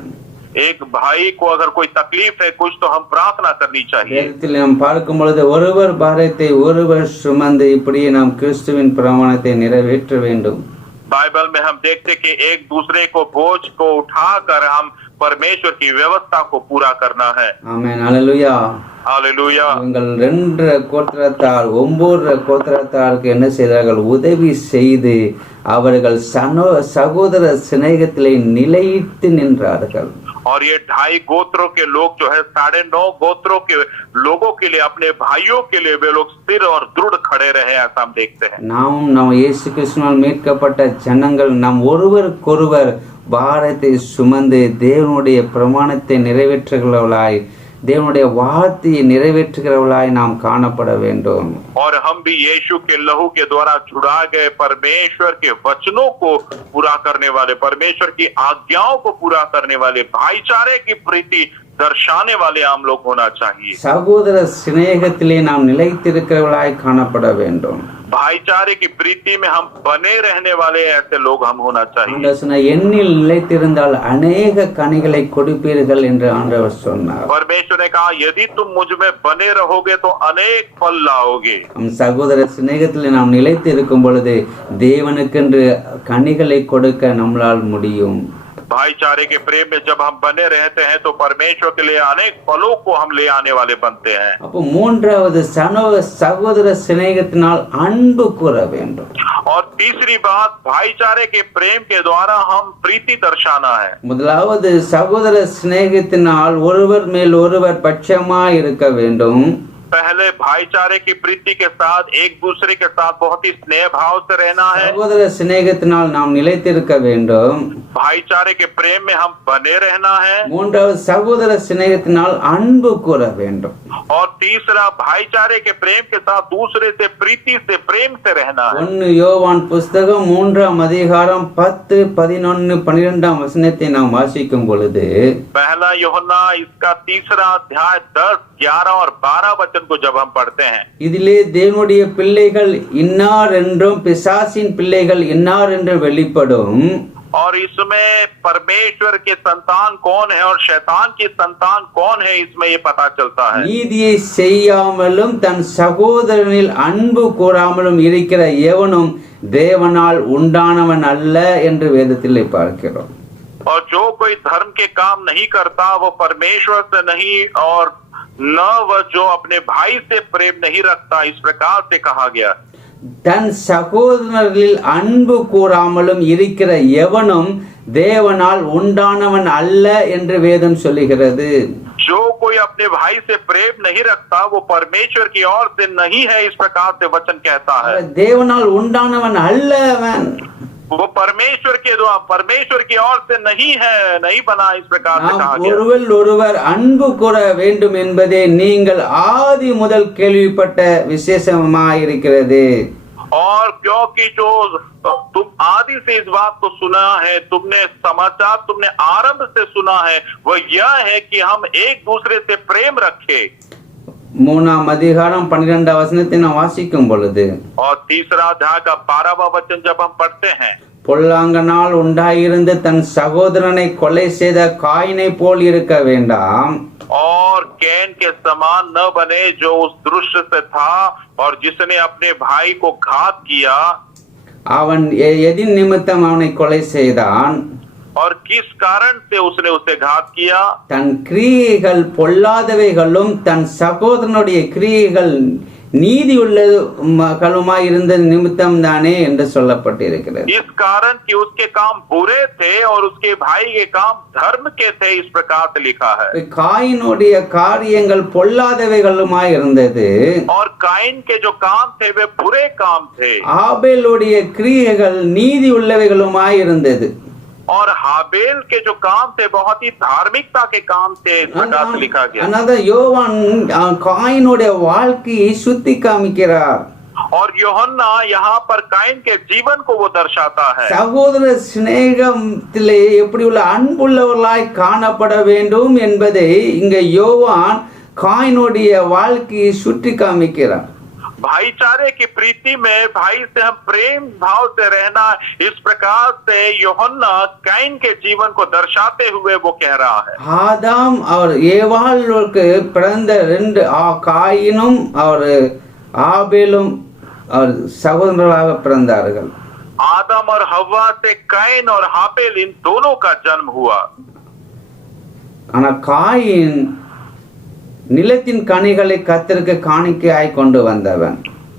एक भाई को अगर कोई तकलीफ है कुछ, तो हम प्रार्थना करनी चाहिए. வேதத்தில் நாம் பார்க்கும் பொழுது ஒருவர் பாரத்தை ஒருவர் சுமந்து இப்படியே நாம் கிறிஸ்துவின் பிரமாணத்தை நிறைவேற்ற வேண்டும். बाइबल में हम देखते कि एक दूसरे को बोझ को उठाकर हम परमेश्वर की व्यवस्था को पूरा करना है. ஆமென். அல்லேலூயா. हालेलुया. இவங்கள் 2 கோத்திரத்தார் 9 கோத்திரத்தாருக்கு என்ன செய்தார்கள்? உதவி செய்து அவர்கள் சகோதர சிநேகத்திலே நிலைத்து நின்றார்கள். और ये 2.5 गोत्रों के लोग जो है 9.5 गोत्रों के लोगों के लिए, अपने भाइयों के लिए वे लोग स्थिर और दृढ़ खड़े रहे, ऐसा हम देखते हैं. நாம் இயேசு கிறிஸ்துவினால் மீட்கப்பட்ட ஜனங்கள் நாம் ஒருவருக்கொருவர் பாரத்தை சுமந்து தேவனுடைய பிரமாணத்தை நிறைவேற்றுகிறவர்களாய், தேவனுடைய வார்த்தையை நிறைவேற்றுகிறவர்களாய் நாம் காணப்பட வேண்டும். और हम भी यीशु के लहू के द्वारा छुड़ा गए परमेश्वर के वचनों को पूरा करने वाले, परमेश्वर की आज्ञाओं को पूरा करने वाले, भाईचारे की प्रीति दर्शाने वाले हम लोग होना चाहिए. சகோதர சிநேகத்திலே நாம் நிலைத்திருக்கிறவர்களாய் காணப்பட வேண்டும். भाईचारे की प्रीति में हम बने रहने वाले ऐसे लोग हम होना चाहिए. ஆண்டவர் சொன்னார், என்னில் நிலைத்திருந்தால் अनेक கனிகளை கொடுப்பீர்கள் என்று ஆண்டவர் சொன்னார். परमेश्वर ने कहा यदि तुम मुझ में बने रहोगे तो अनेक फल लाओगे. நம் சகோதர சிநேகத்திலே நாம் நிலைத்து இருக்கும் பொழுது தேவனுக்கென்று கனிகளை கொடுக்க நம்மளால் முடியும். भाईचारे के प्रेम में जब हम बने रहते हैं तो परमेश्वर के लिए अनेक फलों को हम ले आने वाले बनते हैं. அப்போ மூன்றாவது சகோதர சிநேகத்தினால் அன்பு கூற வேண்டும். और तीसरी बात, भाईचारे के प्रेम के द्वारा हम प्रीति दर्शाना है. முதலாவது சகோதர சிநேகத்தினால் ஒருவர் மேல் ஒருவர் பட்சமாய் இருக்க வேண்டும். पहले भाईचारे की प्रीति के साथ एक दूसरे के साथ बहुत ही स्नेह भाव से रहना है. சகோதர சிநேகத்தினால் நாம் நிலைத்திருக்க வேண்டும். भाईचारे के प्रेम में हम बने रहना है. மூன்றாவது சகோதர சிநேகத்தினால் அன்பு கூற வேண்டும். और तीसरा, भाईचारे के प्रेम के साथ दूसरे से प्रीति से प्रेम से रहना है. 1 யோவான் புஸ்தகம் 3ஆம் அதிகாரம் 10, 11, 12 வசனத்தை நாம் வாசிக்கும் பொழுது, पहला यूहन्ना इसका 3रा अध्याय 10, 11 और 12 वचन को जब हम पढ़ते हैं, இதிலே தேவனுடைய பிள்ளைகள் இன்னார் என்றும் பிசாசின் பிள்ளைகள் இன்னார் என்று வெளிப்படும். और इसमें परमेश्वर के संतान कौन है और शैतान की संतान कौन है, इसमें ये पता चलता है. நீதியை செய்யாமலும் தன் சகோதரனில் அன்பு கூறாமலும் இருக்கிற எவனும் தேவனால் உண்டானவன் அல்ல என்று வேதத்திலே பார்க்கிறோம். और जो कोई धर्म के काम नहीं करता वो परमेश्वर से नहीं, और न वह जो अपने भाई से प्रेम नहीं रखता, इस प्रकार से कहा गया. தன் சகோதரனில் அன்பு கூறாமலும் இருக்கிற எவனும் தேவனால் உண்டானவன் அல்ல என்று வேதம் சொல்லுகிறது. जो कोई अपने भाई से प्रेम नहीं रखता वो परमेश्वर की ओर से नहीं है, इस प्रकार से वचन कहता है. தேவனால் உண்டானவன் அல்ல அவன், वो परमेश्वर के द्वारा, परमेश्वर की ओर से नहीं है, नहीं बना, इस प्रकार से कहा நாம் गया. ஒருவர் அன்பு கூற வேண்டும் என்பதே நீங்கள் ஆதி முதல் கேள்விப்பட்ட விசேஷமாயிருக்கிறது. और क्योंकि जो तुम आदि से इस बात को सुना है, तुमने समाचार तुमने आरंभ से सुना है, वह यह है कि हम एक दूसरे से प्रेम रखें. 3ஆம் அதிகாரம் 12 வசனத்தை நாம் வாசிக்கும் பொழுது, और तीसरा अध्याय का 12वां वचन जब हम पढ़ते हैं, பொல்லாங்கனால் உண்டாயிருந்த தன் சகோதரனை கொலை செய்த காயினை போல் இருக்க வேண்டாம். और कैन के समान न बने जो उस दृश्य से था और जिसने अपने भाई को घात किया. அவன் எதின் நிமித்தம் அவனை கொலை செய்தான்? और किस कारण से उसने उसे घात किया? தன் கிரியைகள் பொல்லாதவைகளும் தன் சகோதரனுடைய கிரியைகள் நீதியுள்ளதுமாய் இருந்த நிமித்தம் தானே என்று சொல்லப்பட்டிருக்கிறது. इस कारण कि उसके काम बुरे थे और उसके भाई के काम धर्म के थे, इस प्रकार से लिखा है. காயினுடைய காரியங்கள் பொல்லாதவைகளுமாய் இருந்தது. और काइन के जो काम थे वे बुरे काम थे. ஆபேலுடைய கிரியைகள் நீதி உள்ளவைகளுமாய் இருந்தது. और हाबेल के जो काम थे बहुत ही धार्मिकता के काम थे, इस प्रकार से लिखा गया. அதான் யோவான் காயினுடைய வாழ்க்கையை சுத்தி காமிக்கிறார். और யோहन्ना यहाँ पर काइन के जीवन को वो दर्शाता है. சகோதர சிநேகத்திலே எப்படி உள்ள அன்புள்ளவர்களாய் காணப்பட வேண்டும் என்பதை இங்க யோவான் காயினுடைய வாழ்க்கையை சுற்றி காமிக்கிறார். भाईचारे की प्रीति में भाई से हम प्रेम भाव से रहना, इस प्रकार से யோहन्ना काइन के जीवन को दर्शाते हुए वो कह रहा है. ஆதாம் அவர் ஏவாளுக்கு பிறந்த ரெண்டு காயினும் அவர் ஆபேலும் அவர் சகோதரர்களாக பிறந்தார்கள். आदम और हव्वा से काइन और हाबेल इन दोनों का जन्म हुआ. ஆனா காயின் நிலத்தின் கனிகளை கர்த்தருக்கு காணிக்கையாய் கொண்டு வந்தவன்.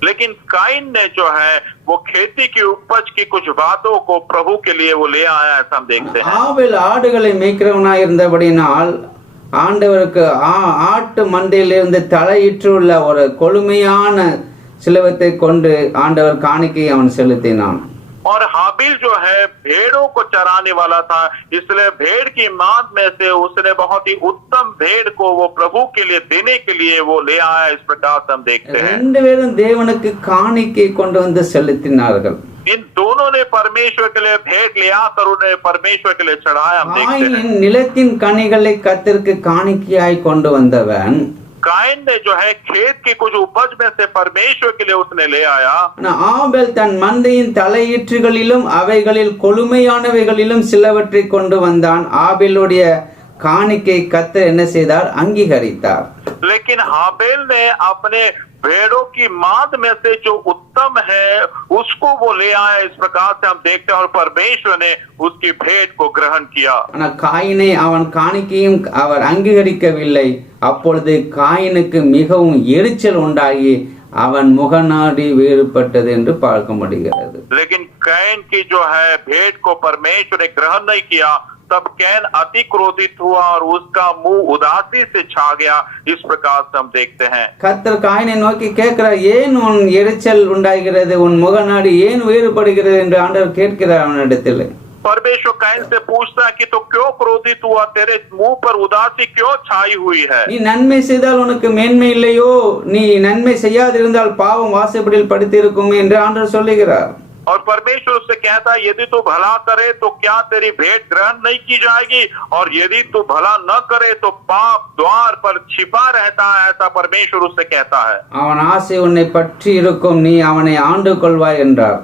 लेकिन काइन ने जो है वो खेती की उपज की कुछ बातों को प्रभु के लिए वो ले आया, ऐसा हम देखते हैं. ஆபேல் ஆடுகளை மேய்க்கிறவனாய் இருந்தபடினால் ஆண்டவருக்கு ஆட்டு மந்தையிலிருந்து தலையிற்றுள்ள ஒரு கொழுமையான சிலுவத்தை கொண்டு ஆண்டவர் காணிக்கையை அவன் செலுத்தினான். और हाबिल जो है भेड़ों को चराने वाला था, इसलिए भेड़ की मांस में से उसने बहुत ही उत्तम भेड़ को वो प्रभु के लिए देने के लिए वो ले आया, इस प्रकार से हम देखते हैं. ரெண்டு பேரும் தேவனுக்கு காணிக்கை கொண்டு வந்து செலுத்தினார்கள். इन दोनों ने परमेश्वर के लिए भेंट ले आकर उन्हें परमेश्वर के लिए चढ़ाया, हम देखते हैं. காயின் நிலத்தின் கனிகளை கர்த்தருக்கு காணிக்கையாய் கொண்டு வந்தவன். काइन ने जो है खेत की कुछ उपज में से परमेश्वर के लिए उसने ले आया. ஆபேல் தன் மந்தையின் தலையீற்றுகளிலும் அவைகளில் கொழுமையானவைகளிலும் சிலவற்றை கொண்டு வந்தான். ஆபேலுடைய காணிக்கை கர்த்தர் என்ன செய்தார்? அங்கீகரித்தார். लेकिन हाबेल ने अपने भेड़ों की मांद में से जो उत्तम है उसको वो ले आया, इस प्रकार से हम देखते हैं. और परमेश्वर ने उसकी भेंट को ग्रहण किया. ஆனால் காயினை அவன் காணிக்கையும் அவர் அங்கீகரிக்கவில்லை. அப்பொழுது காயினுக்கு மிகவும் எரிச்சல் உண்டாகி அவன் முகநாடி வேறுபட்டது என்று பார்க்க முடிகிறது. लेकिन कैन की जो है भेंट को परमेश्वर ने ग्रहण नहीं किया, तब कैन अति क्रोधित हुआ और उसका मुंह उदासी से छा गया, इस प्रकार से हम देखते हैं. கர்த்தர் காயினை நோக்கி கேட்கிறார், ஏன் உன் எரிச்சல் உண்டாகிறது, உன் முகநாடி ஏன் வேறுபடுகிறது என்று ஆண்டவர் கேட்கிறார் அவனிடத்தில். परमेश्वर कैन से पूछता है कि तो क्यों क्रोधित हुआ, तेरे मुंह पर उदासी क्यों छाई हुई है. நீ நன்மை செய்தால் உனக்கு மேன்மை இல்லையோ, நீ நன்மை செய்யாதிருந்தால் பாவம் வாசப்படியில் படுத்திருக்கும் என்று ஆண்டவர் சொல்லுகிறார். और परमेश्वर उससे कहता है यदि तू भला करे तो क्या तेरी भेंट ग्रहण नहीं की जाएगी, और यदि तू भला न करे तो पाप द्वार पर छिपा रहता है, ऐसा परमेश्वर उससे कहता है. அவன் ஆசை உன்னை பற்றி இருக்கும், நீ அவனை ஆண்டு கொள்வாய் என்றார்.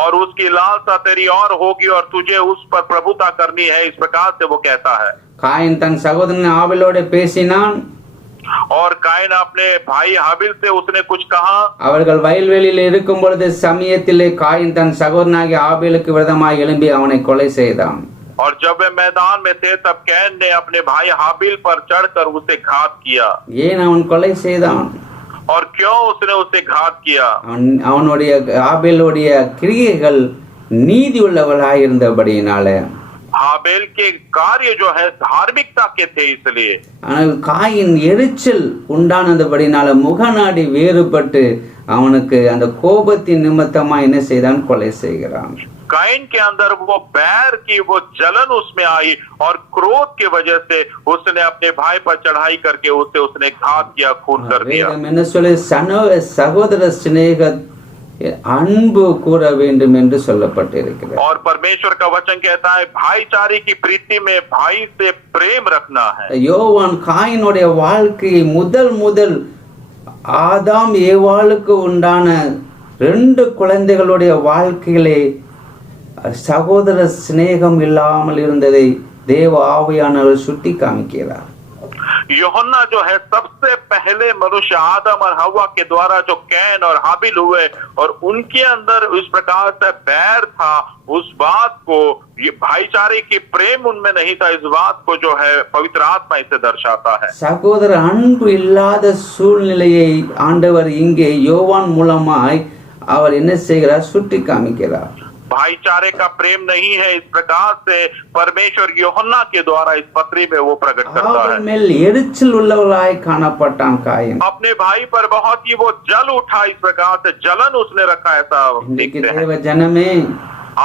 और उसकी लालसा तेरी और होगी और तुझे उस पर प्रभुता करनी है, इस प्रकार से वो कहता है. காயின் தன் சகோதரன் ஆபேலோடு பேசினான். और काइन अपने भाई हाबिल से उसने कुछ कहा. அவர்கள் வயல்வெளியில் இருக்கும் பொழுது சமயத்திலே காயின் தன் சகோதரனாகிய ஆபேலுக்கு விரோதமாய் எழும்பி அவனை கொலை செய்தான். और जब वे मैदान में थे तब कैन ने अपने भाई हाबिल पर चढ़कर उसे घात किया. ஏன் அவன் கொலை செய்தான்? और क्यों उसने उसे घात किया. அவனுடைய ஆபேலுடைய கிரியைகள் நீதி உள்ளவர்களாய் இருந்தபடியினாலே, हाबेल के कार्य जो है धार्मिकता के थे, इसलिए. ஆனால் காயின் எரிச்சல் உண்டானதுபடினால முகநாடி வேறுபட்டு அவனுக்கு அந்த கோபத்தின் நிமித்தமா என்ன செய்தான்? கொலை செய்கிறான். काइन के अंदर वो बैर की वो जलन उसमें आई और क्रोध की वजह से उसने अपने भाई पर चढ़ाई करके उसने घात किया, खून कर दिया. வேதம் என்ன சொல்லி? சகோதர சிநேக அன்பு கூற வேண்டும் என்று சொல்லப்பட்டிருக்கிறது. और परमेश्वर का वचन कहता है भाईचारे की प्रीति में भाई से प्रेम रखना है. யோவான் காயினுடைய வாழ்க்கையை முதல் ஆதாம் ஏவாளுக்கு உண்டான 2 குழந்தைகளுடைய வாழ்க்கையிலே சகோதர சிநேகம் இல்லாமல் இருந்ததை தேவ ஆவியானவர் சுட்டி காமிக்கிறார். यूहन्ना जो है सबसे पहले मनुष्य आदम और हवा के द्वारा जो कैन और हाबिल हुए और उनके अंदर इस प्रकार से बैर था, उस बात को, ये भाईचारे की प्रेम उनमें नहीं था, इस बात को जो है पवित्र आत्मा इसे दर्शाता है. சகோதர அன்பு இல்லாத சூழ்நிலையை ஆண்டவர் இங்கே யோவான் மூலமாய் அவர் என்ன செய்கிறார்? சுட்டி காமிக்கிறார். भाईचारे का प्रेम नहीं है, इस प्रकार से परमेश्वर यूहन्ना के द्वारा इस पत्री में वो प्रकट करता है. அவன் மேல் எரிச்சல் உள்ளவளாய் காணப்பட்டான் காயின். अपने भाई पर बहुत ही वो जल उठा, इस प्रकार से जलन उसने रखा. ऐसा देखते हैं. தேவ ஜனமே,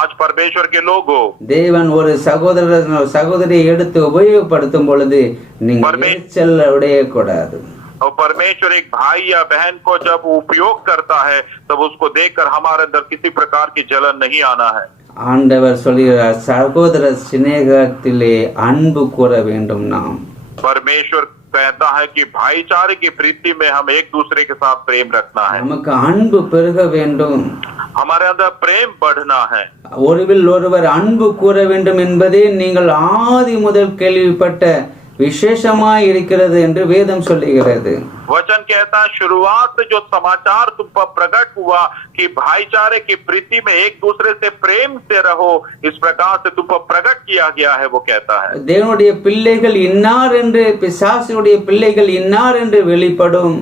आज परमेश्वर के लोग हो, தேவன் ஒரு சகோதரியை எடுத்து உபயோகப்படுத்தும் பொழுது நீங்கள் எரிச்சல் உடைய கூடாது. और परमेश्वर एक भाई या बहन को जब उपयोग करता है तब उसको देखकर हमारे अंदर किसी प्रकार की जलन नहीं आना है. ஆண்டவர் சொல்கிறார், சகோதர சிநேகத்திலே அன்பு கூற வேண்டும். நாம் परमेश्वर कहता है कि भाईचारे की प्रीति में हम एक दूसरे के साथ प्रेम रखना है. நமக்கு அன்பு பெருக வேண்டும். हमारे अंदर प्रेम बढ़ना है. ஒருவில் ஒருவர் அன்பு கூற வேண்டும் என்பதே நீங்கள் ஆதி முதல் கேள்விப்பட்ட விசேஷமாய் இருக்கிறது என்று வேதம் சொல்லுகிறது. वचन कहता है शुरुआत से जो समाचार तुम पर प्रकट हुआ कि भाईचारे की प्रीति में एक दूसरे से प्रेम से रहो, इस प्रकार से तुम पर प्रकट किया गया है, वो कहता है. தேவனுடைய பிள்ளைகள் இன்னார் என்று, பிசாசுடைய பிள்ளைகள் இன்னார் என்று வெளிப்படும்.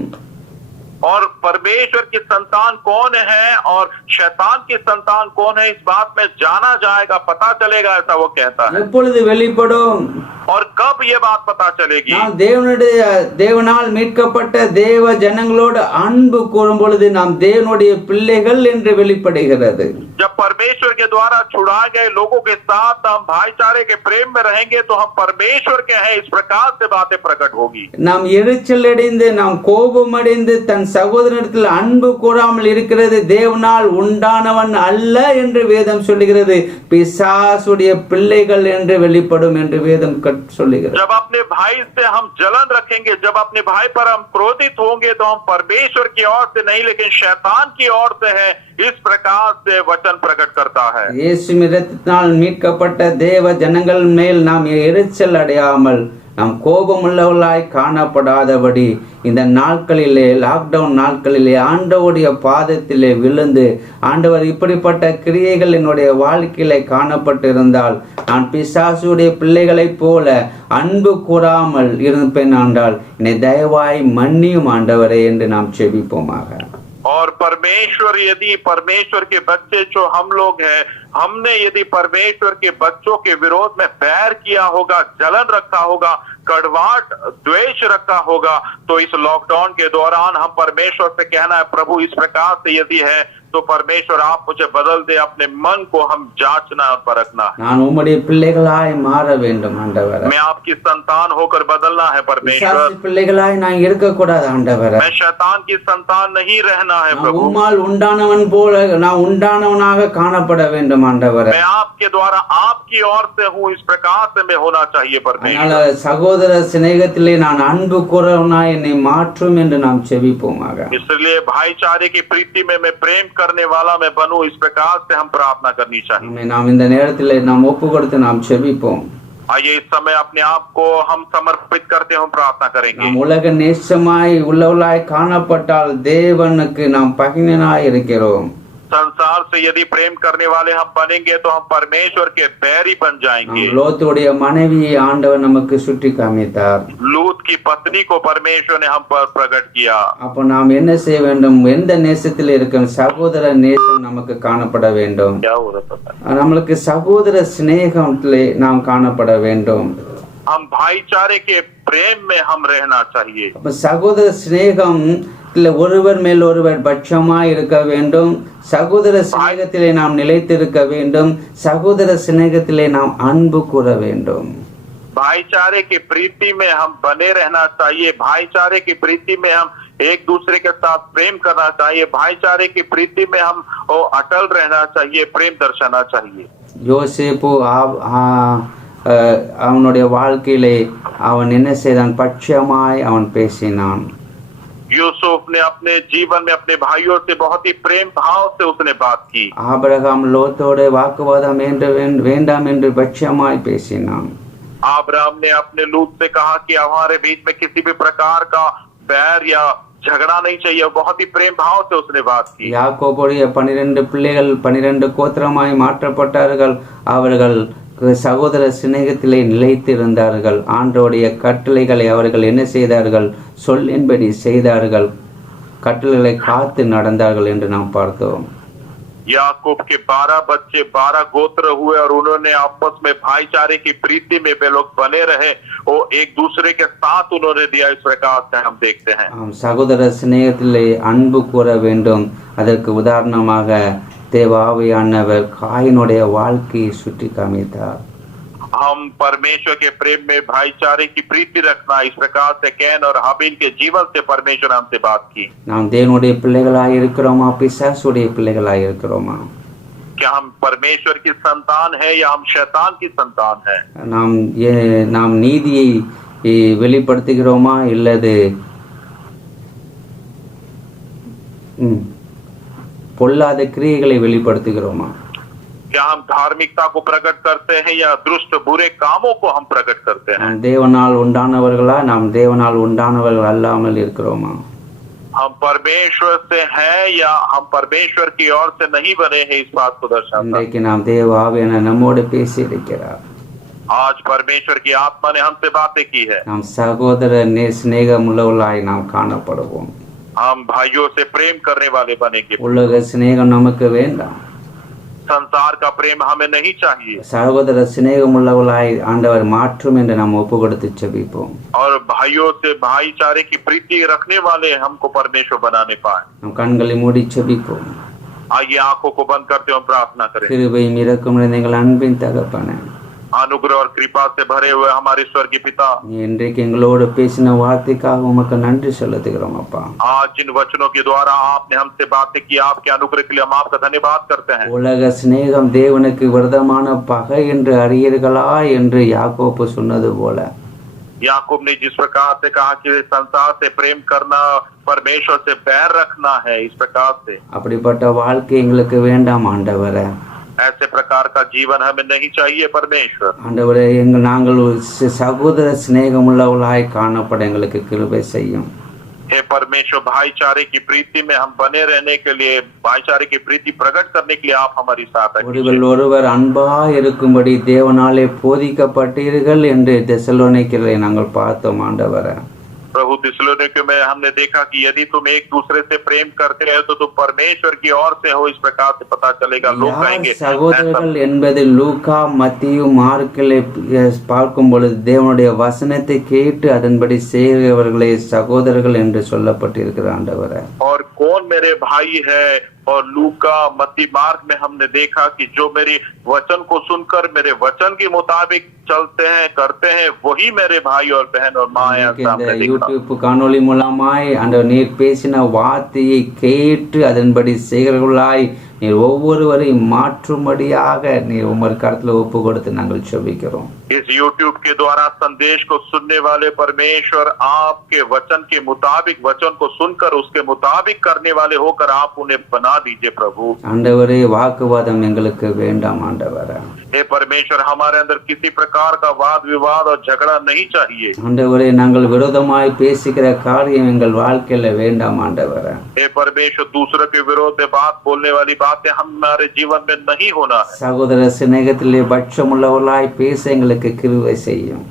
और परमेश्वर की संतान कौन है और शैतान की संतान कौन है, इस बात में जाना जाएगा, पता चलेगा, ऐसा वो कहता है. எப்பொழுது வெளிப்படும்? और कब ये बात पता चलेगी? நாம் தேவனால் மீட்கப்பட்ட தேவ ஜனங்களோடு அன்பு கூறும் பொழுது நாம் தேவனுடைய பிள்ளைகள் என்று வெளிப்படுகிறது. जब परमेश्वर के द्वारा छुड़ाए गए लोगों के साथ हम भाईचारे के प्रेम में रहेंगे तो हम परमेश्वर के हैं, इस प्रकार से बातें प्रकट होगी. நாம் எரிச்சல் அடைந்து, நாம் கோபம் அடைந்து தன் சகோதரத்தில் அன்பு கூறாமல் இருக்கிறது தேவனால் உண்டானவன் அல்ல என்று வேதம் சொல்லுகிறது. பிசாசுடைய பிள்ளைகள் என்று வெளிப்படும் என்று வேதம் சொல்லுகிறது. जब अपने भाई से हम जलन रखेंगे, जब अपने भाई पर हम क्रोधित होंगे तो हम परमेश्वर की ओर से नहीं लेकिन शैतान की ओर से है, इस प्रकार से वचन प्रकट करता है. இயேசுவின் இரத்தத்தினால் மீட்கப்பட்ட தேவ ஜனங்கள் மேல் நாம் எரிச்சல் அடையாமல், நாம் கோபமுள்ளவர்களாய் காணப்படாதபடி இந்த நாட்களிலே, லாக்டவுன் நாட்களிலே ஆண்டவருடைய பாதத்திலே விழுந்து, ஆண்டவர் இப்படிப்பட்ட கிரியைகள் என்னுடைய வாழ்க்கையிலே காணப்பட்டிருந்தால் நான் பிசாசுடைய பிள்ளைகளைப் போல அன்பு கூறாமல் இருப்பேன் ஆண்டால் என்னை தயவாய் மன்னியும் ஆண்டவரே என்று நாம் செபிப்போமாக. और परमेश्वर, यदि परमेश्वर के बच्चे जो हम लोग हैं, हमने यदि परमेश्वर के बच्चों के विरोध में बैर किया होगा, जलन रखा होगा, कड़वाहट, द्वेष रखा होगा, तो इस लॉकडाउन के दौरान हम परमेश्वर से कहना है, प्रभु इस प्रकार से यदि है तो परमेश्वर आप मुझे बदल दे. अपने मन को हम जांचना और परखना है. நான் உம்முடைய பிள்ளைகளாய் மாற வேண்டும் ஆண்டவரே. मैं आपकी संतान होकर बदलना है परमेश्वर. பிள்ளைகளாய் நான் இருக்க கூடாது ஆண்டவரே. मैं शैतान की संतान नहीं रहना है प्रभु. உம்மால் உண்டானவன் போல நான் உண்டானவனாக காணப்பட வேண்டும் ஆண்டவரே. मैं आपके द्वारा आपकी ओर से हूँ, इस प्रकार से मैं होना चाहिए परमेश्वर. அதனால சகோதர சிநேகத்திலே நான் அன்பு கூறவனாய் என்னை மாற்றும் என்று நாம் செபிப்போமாக. इसलिए भाईचारे की प्रीति में मैं प्रेम करने वाला मैं बनूं, इस प्रकार से हम प्रार्थना करनी चाहिए. நாம் இந்த நேரத்திலே நாம் ஒப்பு கொடுத்து நாம் செபிப்போம். आइए इस समय अपने आप को हम समर्पित करते हम प्रार्थना करेंगे. நாம் உலக நேசமாய் உள்ளவளாய் காணப்பட்டால் தேவனுக்கு நாம் பகைஞனாய் இருக்கிறோம். संसार से यदि प्रेम करने वाले हम बनेंगे तो हम परमेश्वर के बैरी बन जाएंगे. லோத்துடைய மனைவியை ஆண்டவர் நமக்கு சுட்டி காமித்தார். लूत की पत्नी को परमेश्वर ने हम पर प्रकट किया. அப்ப நாம் என்ன செய்ய வேண்டும்? எந்த நேசத்தில் இருக்கும் சகோதர நேசம் நமக்கு காணப்பட வேண்டும். நம்மளுக்கு சகோதர சிநேகத்திலே நாம் காணப்பட வேண்டும். हम भाईचारे के प्रेम में हम रहना चाहिए. அப்ப சகோதர சிநேகம் ஒருவர் மேல் ஒருவர் பட்சமாய் இருக்க வேண்டும். சகோதர சிநேகத்திலே நாம் நிலைத்திருக்க வேண்டும். சகோதர சிநேகத்திலே நாம் அன்பு கூற வேண்டும். भाईचारे की प्रीति में हम बने रहना चाहिए. भाईचारे की प्रीति में हम एक दूसरे के साथ प्रेम करना चाहिए. भाईचारे की प्रीति में हम अटल रहना चाहिए, प्रेम दर्शाना चाहिए. யோசேப்பு அவனுடைய வாழ்க்கையிலே அவன் என்ன செய்தான்? பட்சமாய் அவன் பேசினான். यूसुफ ने अपने जीवन में अपने भाइयों से बहुत ही प्रेम भाव से उसने बात की। ஆபிரகாம் லோத்தோடு வாக்குவாதம் வேண்டாம் என்று பட்சமாய் பேசினான். अब्राहम ने अपने लूत से कहा कि हमारे बीच में किसी भी प्रकार का बैर या झगड़ा नहीं चाहिए। बहुत ही प्रेम भाव से उसने बात की। யாக்கோபுடைய 12 பிள்ளைகள் 12 கோத்திரமாய் மாற்றப்பட்டார்கள். அவர்கள் சகோதர சிநேகத்திலே நிலைத்திருந்தார்கள். ஆண்டவருடைய கட்டளைகளை அவர்கள் என்ன செய்தார்கள்? சொல்லின்படி செய்தார்கள். கட்டளைகளை காத்து நடந்தார்கள் என்று நாம் பார்த்தோம். याकूब के 12 बच्चे 12 गोत्र हुए और उन्होंने आपस में भाईचारे की प्रीति में वे लोग बने रहे। वो एक दूसरे के साथ उन्होंने दिया। इस प्रकार से हम देखते हैं சகோதர சிநேகத்திலே அன்பு கூற வேண்டும். அதற்கு உதாரணமாக தேவாவியானவர் காயினுடைய வாழ்க்கையை சுட்டி காமித்தார். हम परमेश्वर के प्रेम में भाईचारे की प्रीति रखना, इस प्रकार से कैन और हाबिल के जीवन से परमेश्वर हमसे बात की। நாம் தேவனுடைய பிள்ளைகளாய் இருக்கிறோமா, பிசாசுடைய பிள்ளைகளாய் இருக்கிறோமா? क्या हम परमेश्वर की संतान है या हम शैतान की संतान है? நாம் நீதியை வெளிப்படுத்துகிறோமா இல்லது பொல்லாத கிரியைகளை வெளிப்படுத்துகிறோமா? क्या हम धार्मिकता को प्रकट करते हैं या दुष्ट बुरे कामों को हम प्रकट करते हैं? நாம் தேவனால் உண்டானவர்களா, நாம் தேவனால் உண்டானவர்கள் அல்லாமல் இருக்கிறோமா? हम परमेश्वर से हैं या हम परमेश्वर की ओर से नहीं बने हैं, इस बात को दर्शाता है। இன்றைக்கு நாம் தேவ ஆவியான நம்மோடு பேசி இருக்கிறார். आज परमेश्वर की आत्मा ने हमसे बातें की है। நாம் சகோதர சிநேகம் உள்ளவர்களாய் நாம் காணப்படுவோம். हम भाइयों से प्रेम करने वाले बनेंगे। உலக சிநேகம் நமக்கு வேண்டாம். संसार का प्रेम हमें नहीं चाहिए। சகோதர சிநேகம் உள்ளவர்களாய் ஆண்டவர் மாற்றும் என்று நாம் ஒப்பு கொடுத்து ஜெபிப்போம். और भाइयों से भाईचारे की प्रीति रखने वाले हमको परमेश्वर बनाने पाए। நம் கண்களை மூடி ஜெபிப்போம். आइए आंखों को बंद करते हुए प्रार्थना करें। கிருபையும் இரக்கமும் நிறைந்த எங்கள் அன்பின் தகப்பனே, अनुग्रह और कृपा से भरे हुए हमारे स्वर्गीय पिता, நீ இன்றைக்கு எங்களோடு பேசின வார்த்தைக்காக உமக்கு நன்றி செலுத்துகிறோம் அப்பா. आज जिन वचनों के द्वारा आपने हमसे बातें की, आपके अनुग्रह के लिए हम आपका धन्यवाद करते हैं। உலக சிநேகம் தேவனுக்கு விரோதமான பகை என்று அறியீர்களா என்று யாக்கோபு சொன்னது போல, याकूब ने जिस प्रकार से कहा कि संसार से प्रेम करना परमेश्वर से बैर रखना है, इस प्रकार से அப்படிப்பட்ட வாழ்க்கை எங்களுக்கு வேண்டாம் ஆண்டவரே. ऐसे प्रकार का जीवन हमें नहीं चाहिए परमेश्वर। ஆண்டவரே, நாங்கள் சகோதர சிநேகம் உள்ளவர்களாய் காணப்பட எங்களுக்கு கிருபை செய்யும். हे परमेश्वर, भाईचारे की प्रीति में हम बने रहने के लिए, भाईचारे की प्रीति प्रकट करने के लिए आप हमारी सहायता कीजिए। ஒருவர் அன்பா இருக்கும்படி தேவனாலே போதிக்கப்பட்டீர்கள் என்று தெசலோனிக்கேயரை நாங்கள் பார்த்தோம் ஆண்டவரே. प्रभु थिस्सलुनीके में हमने देखा कि यदि तुम एक दूसरे से प्रेम करते हो तो तुम परमेश्वर की ओर से हो, इस प्रकार से पता चलेगा। लोग कहेंगे சகோதரர்கள் என்பது லூக்கா மத்தியு மார்க்கிலே பார்க்கும் பொழுது தேவனுடைய வசனத்தை கேட்டு அதன்படி செய்கிறவர்களே சகோதரர்கள் என்று சொல்லப்பட்டிருக்கிற ஆண்டவரே. और कौन मेरे भाई है? और लूका मत्ती मार्क में हमने देखा कि जो मेरी वचन को सुनकर मेरे वचन के मुताबिक चलते हैं, करते हैं, वही मेरे भाई और बहन और माँ है। யூடியூப் காணொளி மூலமாய் ஆண்டவர் நீர் பேசின வார்த்தையை கேட்டு அதன்படி செய்கிறவர்களாய் நீர் ஒவ்வொருவரையும் மாற்றும்படியாக நீர் உமது கருத்துல ஒப்பு கொடுத்து நாங்கள் ஜெபிக்கிறோம். इस YouTube के द्वारा संदेश को सुनने वाले परमेश्वर आपके वचन के मुताबिक, वचन को सुनकर उसके मुताबिक करने वाले होकर आप उन्हें बना दीजिए प्रभु। ஆண்டவரே, வாக்குவாதம் எங்களுக்கு வேண்டாம் ஆண்டவரே. हे परमेश्वर, हमारे अंदर किसी प्रकार का वाद विवाद और झगड़ा नहीं चाहिए। ஆண்டவரே, நாங்கள் விரோதமாய் பேசுகிற காரியம் எங்கள் வாழ்க்கையில வேண்டாம் ஆண்டவரே. हे परमेश्वर, दूसरों के विरोध में बात बोलने वाली बातें हमारे जीवन में नहीं होना है। சகோதர சிநேகத்திலே பட்சமுள்ளவர்களாய் பேச எங்களுக்கு கிருபை செய்யும்.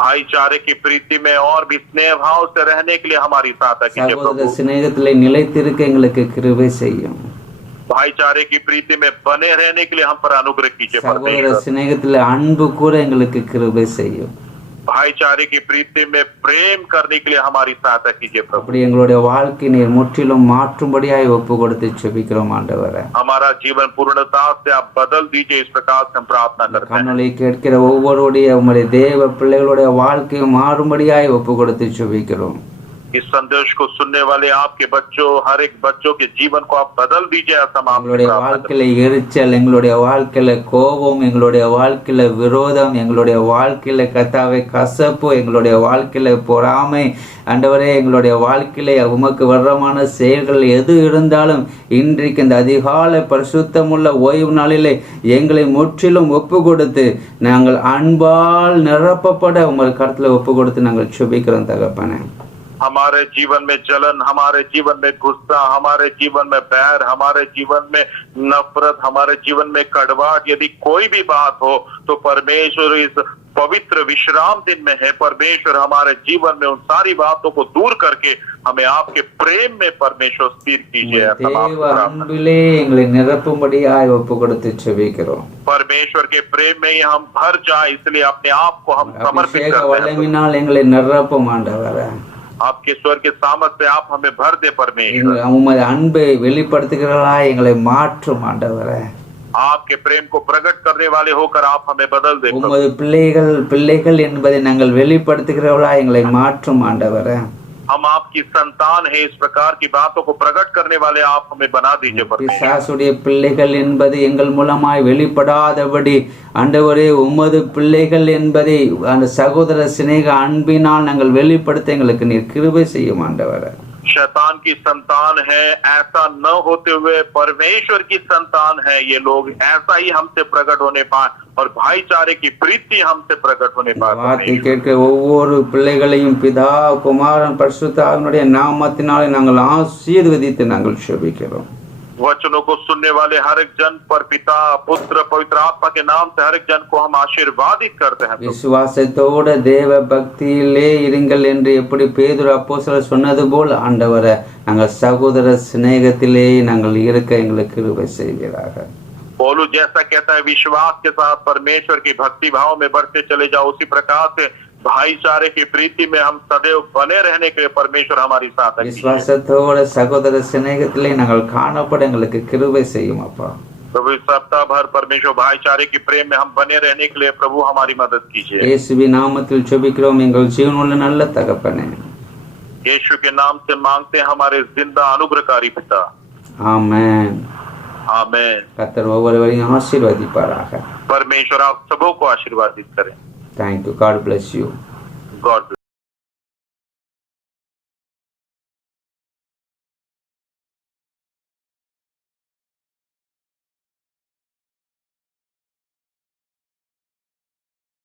भाईचारे की प्रीति में और भी स्नेह भाव से रहने के लिए हमारी सहायता कीजिए சகோதர प्रभु। சிநேகத்திலே நிலைத்திருக்க எங்களுக்கு கிருபை செய்யும். भाईचारे की प्रीति में बने रहने के लिए हम पर अनुग्रह कीजिए சகோதர परमेश्वर। சிநேகத்திலே அன்பு கூற எங்களுக்கு கிருபை செய்யும். भाईचारे की प्रीति में प्रेम करने के लिए हमारी सहायता कीजिए प्रभु। அப்படி எங்களுடைய வாழ்க்கை நீர் முற்றிலும் மாற்றும்படியாய் ஒப்பு கொடுத்து ஜெபிக்கிறோம் ஆண்டவரே. हमारा जीवन पूर्णता से आप बदल दीजिए, इस प्रकार से हम प्रार्थना करते हैं। கண்ணொளி கேட்கிற ஒவ்வொருடைய உம்முடைய தேவ பிள்ளைகளுடைய வாழ்க்கை மாறும்படியாய் ஒப்பு கொடுத்து ஜெபிக்கிறோம். इस संदेश को सुनने वाले आपके बच्चों, हर एक बच्चों के जीवन को आप बदल दीजिए, ऐसा हम आपसे எங்களுடைய प्रार्थना करते வாழ்க்கையில எரிச்சல், எங்களுடைய வாழ்க்கையில கோபம், எங்களுடைய வாழ்க்கையில விரோதம், எங்களுடைய வாழ்க்கையில கர்த்தாவே கசப்பு, எங்களுடைய வாழ்க்கையில பொறாமை, ஆண்டவரே எங்களுடைய வாழ்க்கையில உமக்கு விரோதமான செயல்கள் எது இருந்தாலும் இன்றைக்கு இந்த அதிகாலை பரிசுத்தமுள்ள ஓய்வு நாளிலே எங்களை முற்றிலும் ஒப்பு கொடுத்து நாங்கள் அன்பால் நிரப்பப்பட உங்கள் கருத்துல ஒப்பு கொடுத்து நாங்கள் சுபிக்கிறோம் தகப்பனே. हमारे जीवन में जलन, हमारे जीवन में गुस्सा, हमारे जीवन में बैर, हमारे जीवन में नफरत, हमारे जीवन में कड़वाहट, यदि कोई भी बात हो तो परमेश्वर इस पवित्र विश्राम दिन में है। परमेश्वर हमारे जीवन में उन सारी बातों को दूर करके हमें आपके प्रेम में परमेश्वर स्थिर कीजिए, ऐसा हम आपसे தேவ प्रार्थना அன்பிலே எங்களை நிரப்பும்படியாய் ஒப்பு கொடுத்து சுபிக்கிறோம். परमेश्वर के प्रेम में ही हम भर जाए, इसलिए अपने आप को हम समर्पित அபிஷேக करते हैं। வல்லமையினால் எங்களை நிரப்பும் ஆண்டவரே. आपके स्वर के सामर्थ से आप हमें भर दे परमेश्वर। உமது அன்பை வெளிப்படுத்துகிறவர்களாய் எங்களை மாற்றும் ஆண்டவரே. आपके प्रेम को प्रकट करने वाले होकर आप हमें बदल दे। உமது பிள்ளைகள் என்பதை நாங்கள் வெளிப்படுத்துகிறவர்களாய் எங்களை மாற்றும் ஆண்டவரே. हम आपकी संतान है, इस प्रकार की बातों को प्रकट करने वाले आप हमें बना दीजिए परमेश्वर। பிசாசுடைய பிள்ளைகள் என்பது எங்கள் மூலமாய் வெளிப்படாதபடி ஆண்டவரே உமது பிள்ளைகள் என்பதை அந்த சகோதர சிநேக அன்பினால் நாங்கள் வெளிப்படுத்த எங்களுக்கு நீர் கிருபை செய்யும் ஆண்டவரே. शैतान की संतान है ऐसा न होते हुए परमेश्वर की संतान है ये लोग, ऐसा ही हमसे प्रकट होने पाए और भाईचारे की प्रीति हमसे प्रकट होने வார்த்தை पाए। கேட்க ஒவ்வொரு பிள்ளைகளையும் பிதா குமாரன் பரிசுத்த ஆவியினுடைய நாமத்தினாலே நாங்கள் ஆசீர்வதித்து நாங்கள் சுபிக்கிறோம். वचनों को सुनने वाले हर एक जन पर पिता पुत्र पवित्र आत्मा के नाम से हर एक जन को हम आशीर्वादित करते हैं। விசுவாசத்தோட தேவ பக்தியிலே இருங்கள் என்று எப்படி பேதுரு அப்போஸ்தலர் சொன்னது போல் ஆண்டவரே நாங்கள் சகோதர சிநேகத்திலே நாங்கள் இருக்க எங்களுக்கு கிருபை செய்வீராக. पौलुस जैसा कहता है विश्वास के साथ परमेश्वर की भक्ति भाव में बढ़ते चले जाओ, उसी प्रकार से भाईचारे की प्रीति में हम सदैव बने रहने के लिए परमेश्वर हमारी साथ है। விசுவாசத்தோட சகோதர சிநேகத்திலே நாங்கள் காணப்பட எங்களுக்கு கிருபை செய்யும் அப்பா. प्रभु इस सप्ताह भर परमेश्वर भाईचारे की प्रेम में हम बने रहने के लिए प्रभु हमारी मदद कीजिए। இயேசுவின் நாமத்தில் ஜெபிக்கிறோம் எங்கள் ஜீவனுள்ள நல்ல தகப்பனே. यीशु के नाम से मांगते हैं हमारे जिंदा अनुग्रहकारी पिता, ஆமென். आमेन। கர்த்தர் ஒவ்வொருவரையும் ஆசீர்வதிப்பாராக. परमेश्वर आप सबों को आशीर्वादित करें। Thank you. God bless you. God